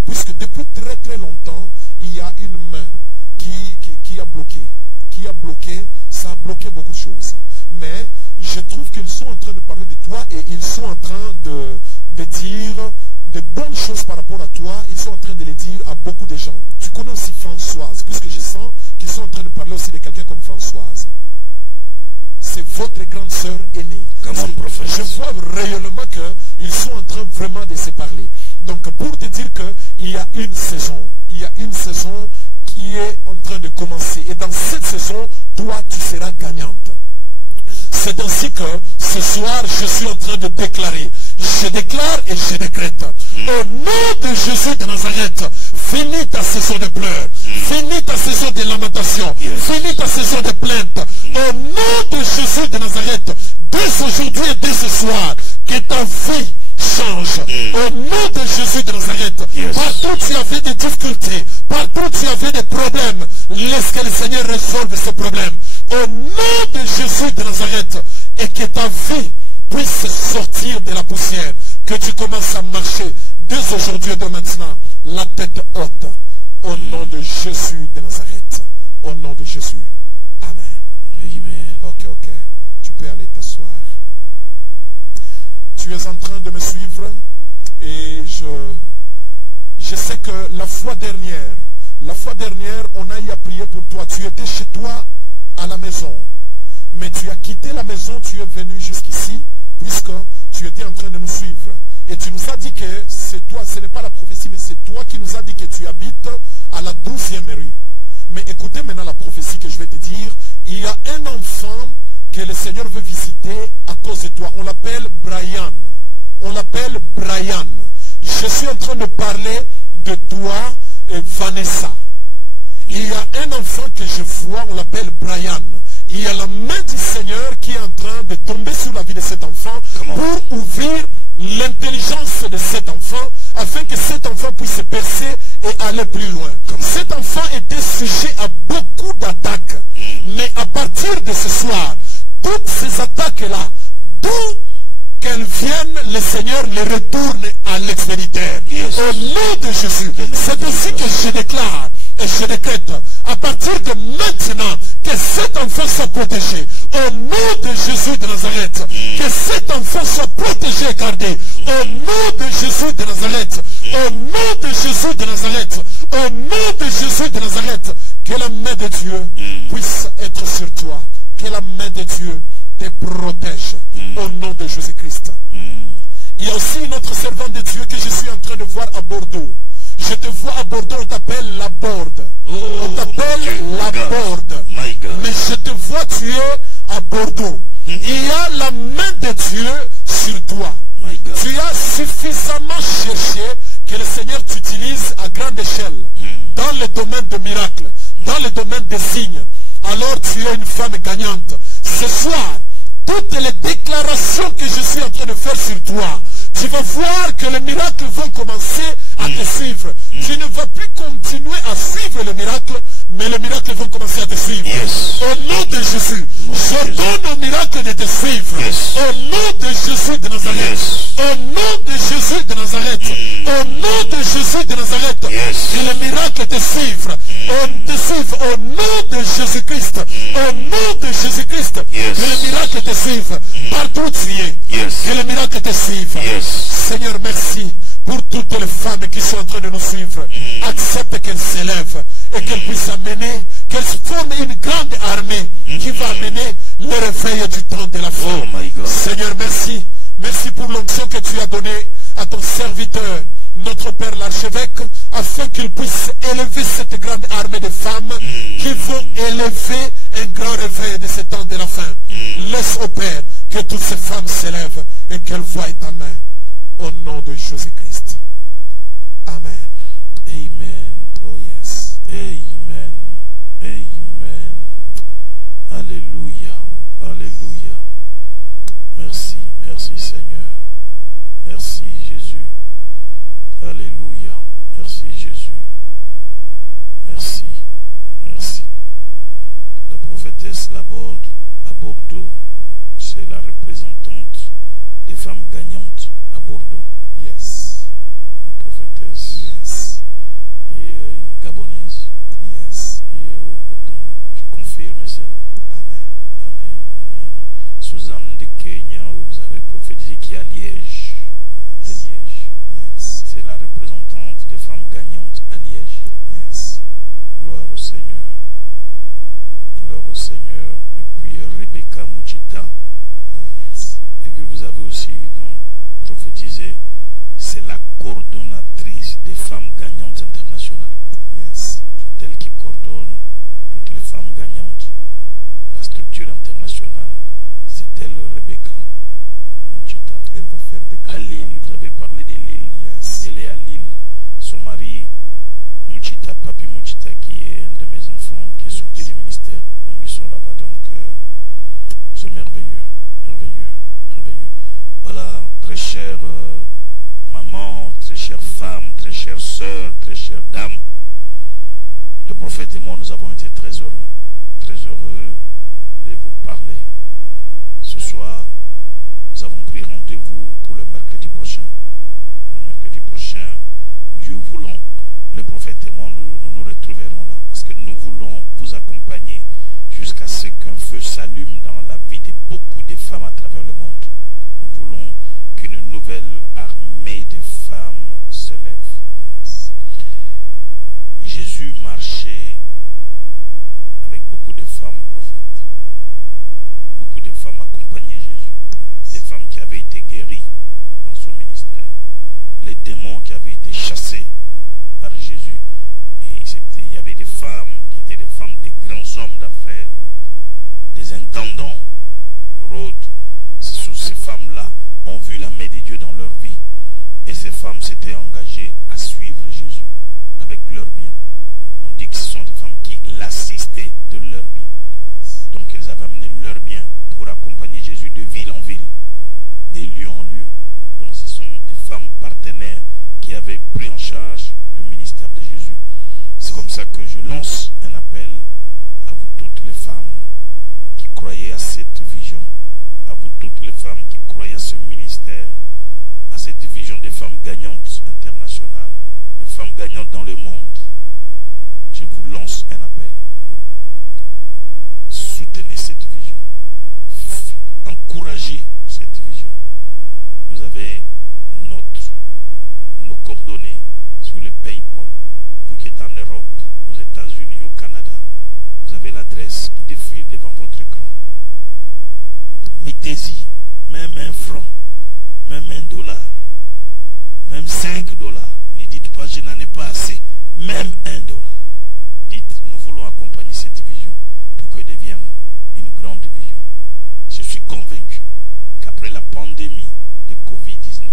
Puisque depuis très très longtemps, il y a une main qui a bloqué. Ça a bloqué beaucoup de choses. Mais je trouve qu'ils sont en train de parler de toi et ils sont en train de dire de bonnes choses par rapport à toi. Ils sont en train de les dire à beaucoup de gens. Tu connais aussi Françoise, puisque je sens qu'ils sont en train de parler aussi de quelqu'un comme Françoise. votre grande sœur aînée. Je vois réellement qu'ils sont en train vraiment de se parler. Donc pour te dire qu'il y a une saison, qui est en train de commencer. Et dans cette saison, toi tu seras gagnante. C'est ainsi que ce soir, je suis en train de déclarer. Je déclare et je décrète. Au nom de Jésus de Nazareth, finis ta saison de pleurs. Finis ta saison de lamentation. Finis ta saison de plainte. Au nom de Jésus de Nazareth, dès aujourd'hui et dès ce soir, que ta vie change. Au nom de Jésus de Nazareth, partout tu avais des difficultés, partout tu avais des problèmes, laisse que le Seigneur résolve ces problèmes. Au nom de Jésus de Nazareth, et que ta vie puisse sortir de la poussière, que tu commences à marcher dès aujourd'hui et de maintenant, la tête haute. Au nom de Jésus de Nazareth. Au nom de Jésus. Amen. Amen. Ok. Tu peux aller t'asseoir. Tu es en train de me suivre et je sais que la fois dernière, on a eu à prier pour toi. Tu étais chez toi à la maison, mais tu as quitté la maison, tu es venu jusqu'ici, puisque tu étais en train de nous suivre. Et tu nous as dit que c'est toi, ce n'est pas la prophétie, mais c'est toi qui nous as dit que tu habites à la 12e rue. Mais écoutez maintenant la prophétie que je vais te dire. Il y a un enfant que le Seigneur veut visiter à cause de toi. On l'appelle Brian. Je suis en train de parler de toi et Vanessa. Il y a un enfant que je vois, on l'appelle Brian. Il y a la main du Seigneur qui est en train de tomber sur la vie de cet enfant pour ouvrir l'intelligence de cet enfant afin que cet enfant puisse percer et aller plus loin. Cet enfant était sujet à beaucoup d'attaques. Mais à partir de ce soir, toutes ces attaques-là, d'où qu'elles viennent, le Seigneur les retourne à l'expéditeur. Au nom de Jésus, c'est ainsi que je déclare et je décrète, à partir de maintenant, que cet enfant soit protégé. Au nom de Jésus de Nazareth, que cet enfant soit protégé et gardé. Au nom de Jésus de Nazareth, au nom de Jésus de Nazareth, au nom de Jésus de Nazareth, que la main de Dieu puisse être sur toi. Que la main de Dieu te protège. Au nom de Jésus-Christ. Il y a aussi notre servant de Dieu que je suis en train de voir à Bordeaux. Je te vois à Bordeaux, on t'appelle la Borde. On t'appelle la Borde. Mais je te vois, tu es à Bordeaux. Il y a la main de Dieu sur toi. Tu as suffisamment cherché que le Seigneur t'utilise à grande échelle dans le domaine de miracles, dans le domaine des signes. Alors tu es une femme gagnante. Ce soir, toutes les déclarations que je suis en train de faire sur toi, tu vas voir que les miracles vont commencer à te suivre. Tu ne vas plus continuer à suivre le miracle, mais les miracles vont commencer à te suivre. Au nom de Jésus, je donne au miracle de te suivre. Au nom de Jésus de Nazareth. Au nom de Jésus de Nazareth. Au nom de Jésus de Nazareth. Que les miracles te suivent. Au nom de Jésus-Christ. Au nom de Jésus-Christ. Que les miracles te suivent. Partout où tu es. Que les miracles te suivent. Seigneur, merci pour toutes les femmes qui sont en train de nous suivre. Accepte qu'elles s'élèvent et qu'elles puissent amener, qu'elles forment une grande armée qui va amener le réveil du temps de la fin. Seigneur, merci. Merci pour l'onction que tu as donnée à ton serviteur, notre Père l'archevêque, afin qu'il puisse élever cette grande armée de femmes qui vont élever un grand réveil de ce temps de la fin. Laisse au Père que toutes ces femmes s'élèvent et qu'elles voient ta main. Au nom de Jésus-Christ. Amen. Amen. Oh yes. Amen. Amen. Alléluia. Alléluia. Merci. Merci Seigneur. Merci Jésus. Alléluia. Merci Jésus. Merci. Merci. La prophétesse Laborde à Bordeaux, c'est la représentante des femmes gagnantes à Bordeaux. Yes. Une prophétesse. Yes. Qui est une Gabonaise. Yes. Donc, je confirme cela. Amen. Amen. Amen. Suzanne de Kenya, vous avez prophétisé qui est à Liège. Yes. À Liège. Yes. C'est la représentante des femmes gagnantes à Liège. Yes. Gloire au Seigneur. Gloire au Seigneur. Et puis Rebecca Muchita, Oh, yes. et que vous avez aussi donc prophétisé, c'est la coordonnatrice des femmes gagnantes internationales. Yes. C'est elle qui coordonne toutes les femmes gagnantes. La structure internationale, c'est elle, Rebecca Muchita. Elle va faire des À Lille, vous avez parlé de Lille. Yes. Elle est à Lille. Son mari, Muchita, Papi Muchita, qui est un de mes enfants, qui est sorti du ministère. Donc ils sont là-bas. Donc c'est merveilleux, merveilleux, merveilleux. Voilà, très chère maman, très chère femme, très chère sœur, très chère dame. Le prophète et moi, nous avons été très heureux de vous parler. Ce soir, nous avons pris rendez-vous pour le mercredi prochain. Le mercredi prochain, Dieu voulant, le prophète et moi, nous retrouverons là. Parce que nous voulons vous accompagner jusqu'à ce qu'un feu s'allume dans la vie de beaucoup de femmes à travers le monde. Nous voulons qu'une nouvelle armée de femmes se lève. Yes. Jésus marchait avec beaucoup de femmes prophètes. Beaucoup de femmes accompagnaient Jésus. Des femmes qui avaient été guéries dans son ministère. Les démons qui avaient été chassés par Jésus. Et il y avait des femmes qui étaient des femmes des grands hommes d'affaires, des intendants de Rhodes. Ces femmes-là ont vu la main de Dieu dans leur vie. Et ces femmes s'étaient engagées à suivre Jésus avec leurs biens. On dit que ce sont des femmes qui l'assistaient de leurs biens. Donc elles avaient amené leurs biens pour accompagner Jésus de ville en ville, des lieux en lieu. Donc ce sont des femmes partenaires qui avaient pris en charge le ministère de Jésus. C'est comme ça que je lance un appel à vous toutes les femmes qui croyez à cette vision, à vous toutes les femmes qui croyez à ce ministère, à cette vision des femmes gagnantes internationales, des femmes gagnantes dans le monde. Je vous lance un appel. Soutenez cette vision. Encouragez cette vision. Vous avez nos coordonnées sur le PayPal. Vous qui êtes en Europe, aux États-Unis, au Canada, vous avez l'adresse qui défile devant votre écran. Mettez-y même 1 franc, même $1, même $5. Ne dites pas je n'en ai pas assez, même $1. Dites nous voulons accompagner cette vision pour qu'elle devienne une grande vision. Je suis convaincu qu'après la pandémie de Covid-19,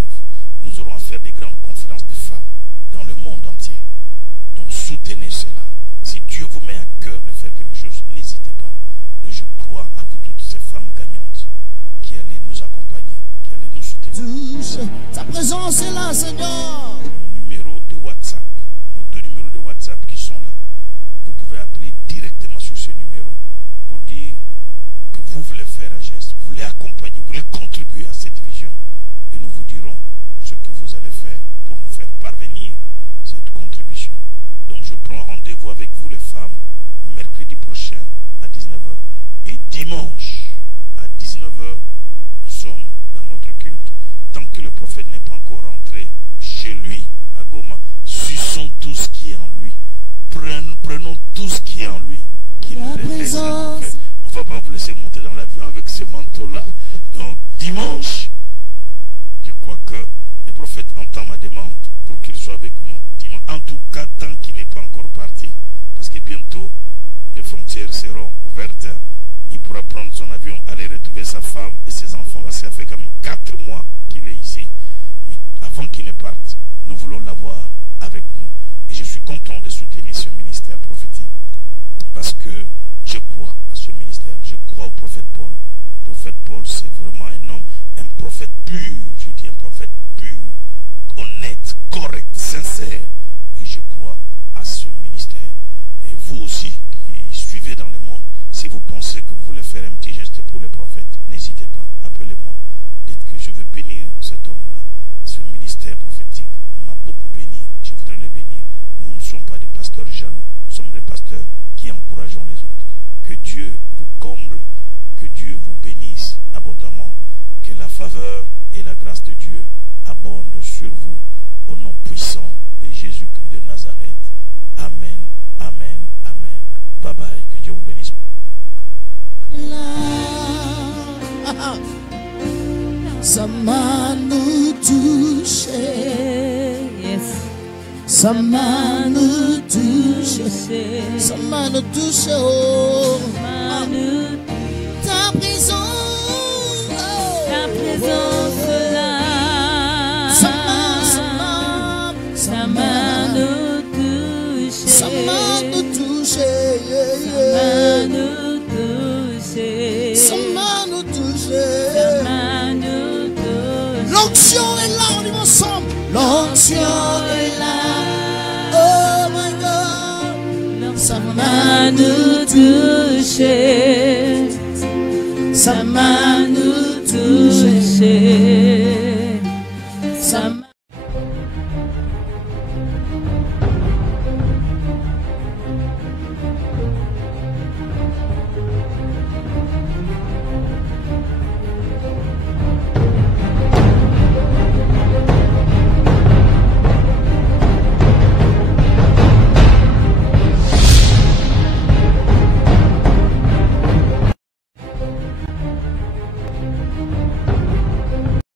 nous aurons à faire des grandes conférences de femmes dans le monde entier. Donc soutenez cela. Si Dieu vous met à cœur de faire quelque chose, n'hésitez pas. Et je crois à vous toutes ces femmes gagnantes qui allaient nous accompagner, qui allaient nous soutenir. Ta présence est là, Seigneur. Mon numéro de WhatsApp, nos 2 numéros de WhatsApp qui sont là. Vous pouvez appeler directement sur ce numéro pour dire que vous voulez faire un geste, vous voulez accompagner, vous voulez contribuer à cette vision. Et nous vous dirons ce que vous allez faire pour nous faire parvenir cette contribution. Donc je prends rendez-vous avec vous les femmes mercredi prochain à 19h. Et dimanche à 19h, nous sommes dans notre culte. Tant que le prophète n'est pas encore rentré chez lui à Goma, suçons tout ce qui est en lui. Prenons tout ce qui est en lui. Qui nous laisse le prophète. On ne va pas vous laisser monter dans l'avion avec ce manteau-là. Donc dimanche, je crois que le prophète entend ma demande pour qu'il soit avec nous dimanche. En tout cas, tant qu'il n'est pas encore parti, parce que bientôt, les frontières seront ouvertes, il pourra prendre son avion, aller retrouver sa femme et ses enfants. Parce que ça fait quand même 4 mois qu'il est ici. Mais avant qu'il ne parte, nous voulons l'avoir avec nous. Et je suis content de soutenir ce ministère prophétique. Parce que je crois à ce ministère. Je crois au prophète Paul. Le prophète Paul, c'est vraiment un homme, un prophète pur. Je dis un prophète pur, honnête, correct, sincère. Et je crois à ce ministère. Et vous aussi, qui suivez dans le monde, si vous pensez que vous voulez faire un petit geste pour les prophètes, n'hésitez pas, appelez-moi. Dites que je veux bénir cet homme-là. Ce ministère prophétique m'a beaucoup béni, je voudrais le bénir. Nous ne sommes pas des pasteurs jaloux, nous sommes des pasteurs qui encourageons les autres. Que Dieu vous comble, que Dieu vous bénisse abondamment, que la faveur et la grâce de Dieu abondent sur vous, au nom puissant de Jésus-Christ de Nazareth. Amen, amen, amen. Bye bye, que Dieu vous bénisse. Sa main nous touche. Sa main nous touche. Sa main nous touche. Oh. Ta présence. Ta présence là. Sa main nous touche. Sa main nous touche. Sa main nous touche. L'onction est là, on dit ensemble. L'onction est là. Oh my God. Sa main nous touche. Sa main nous touche.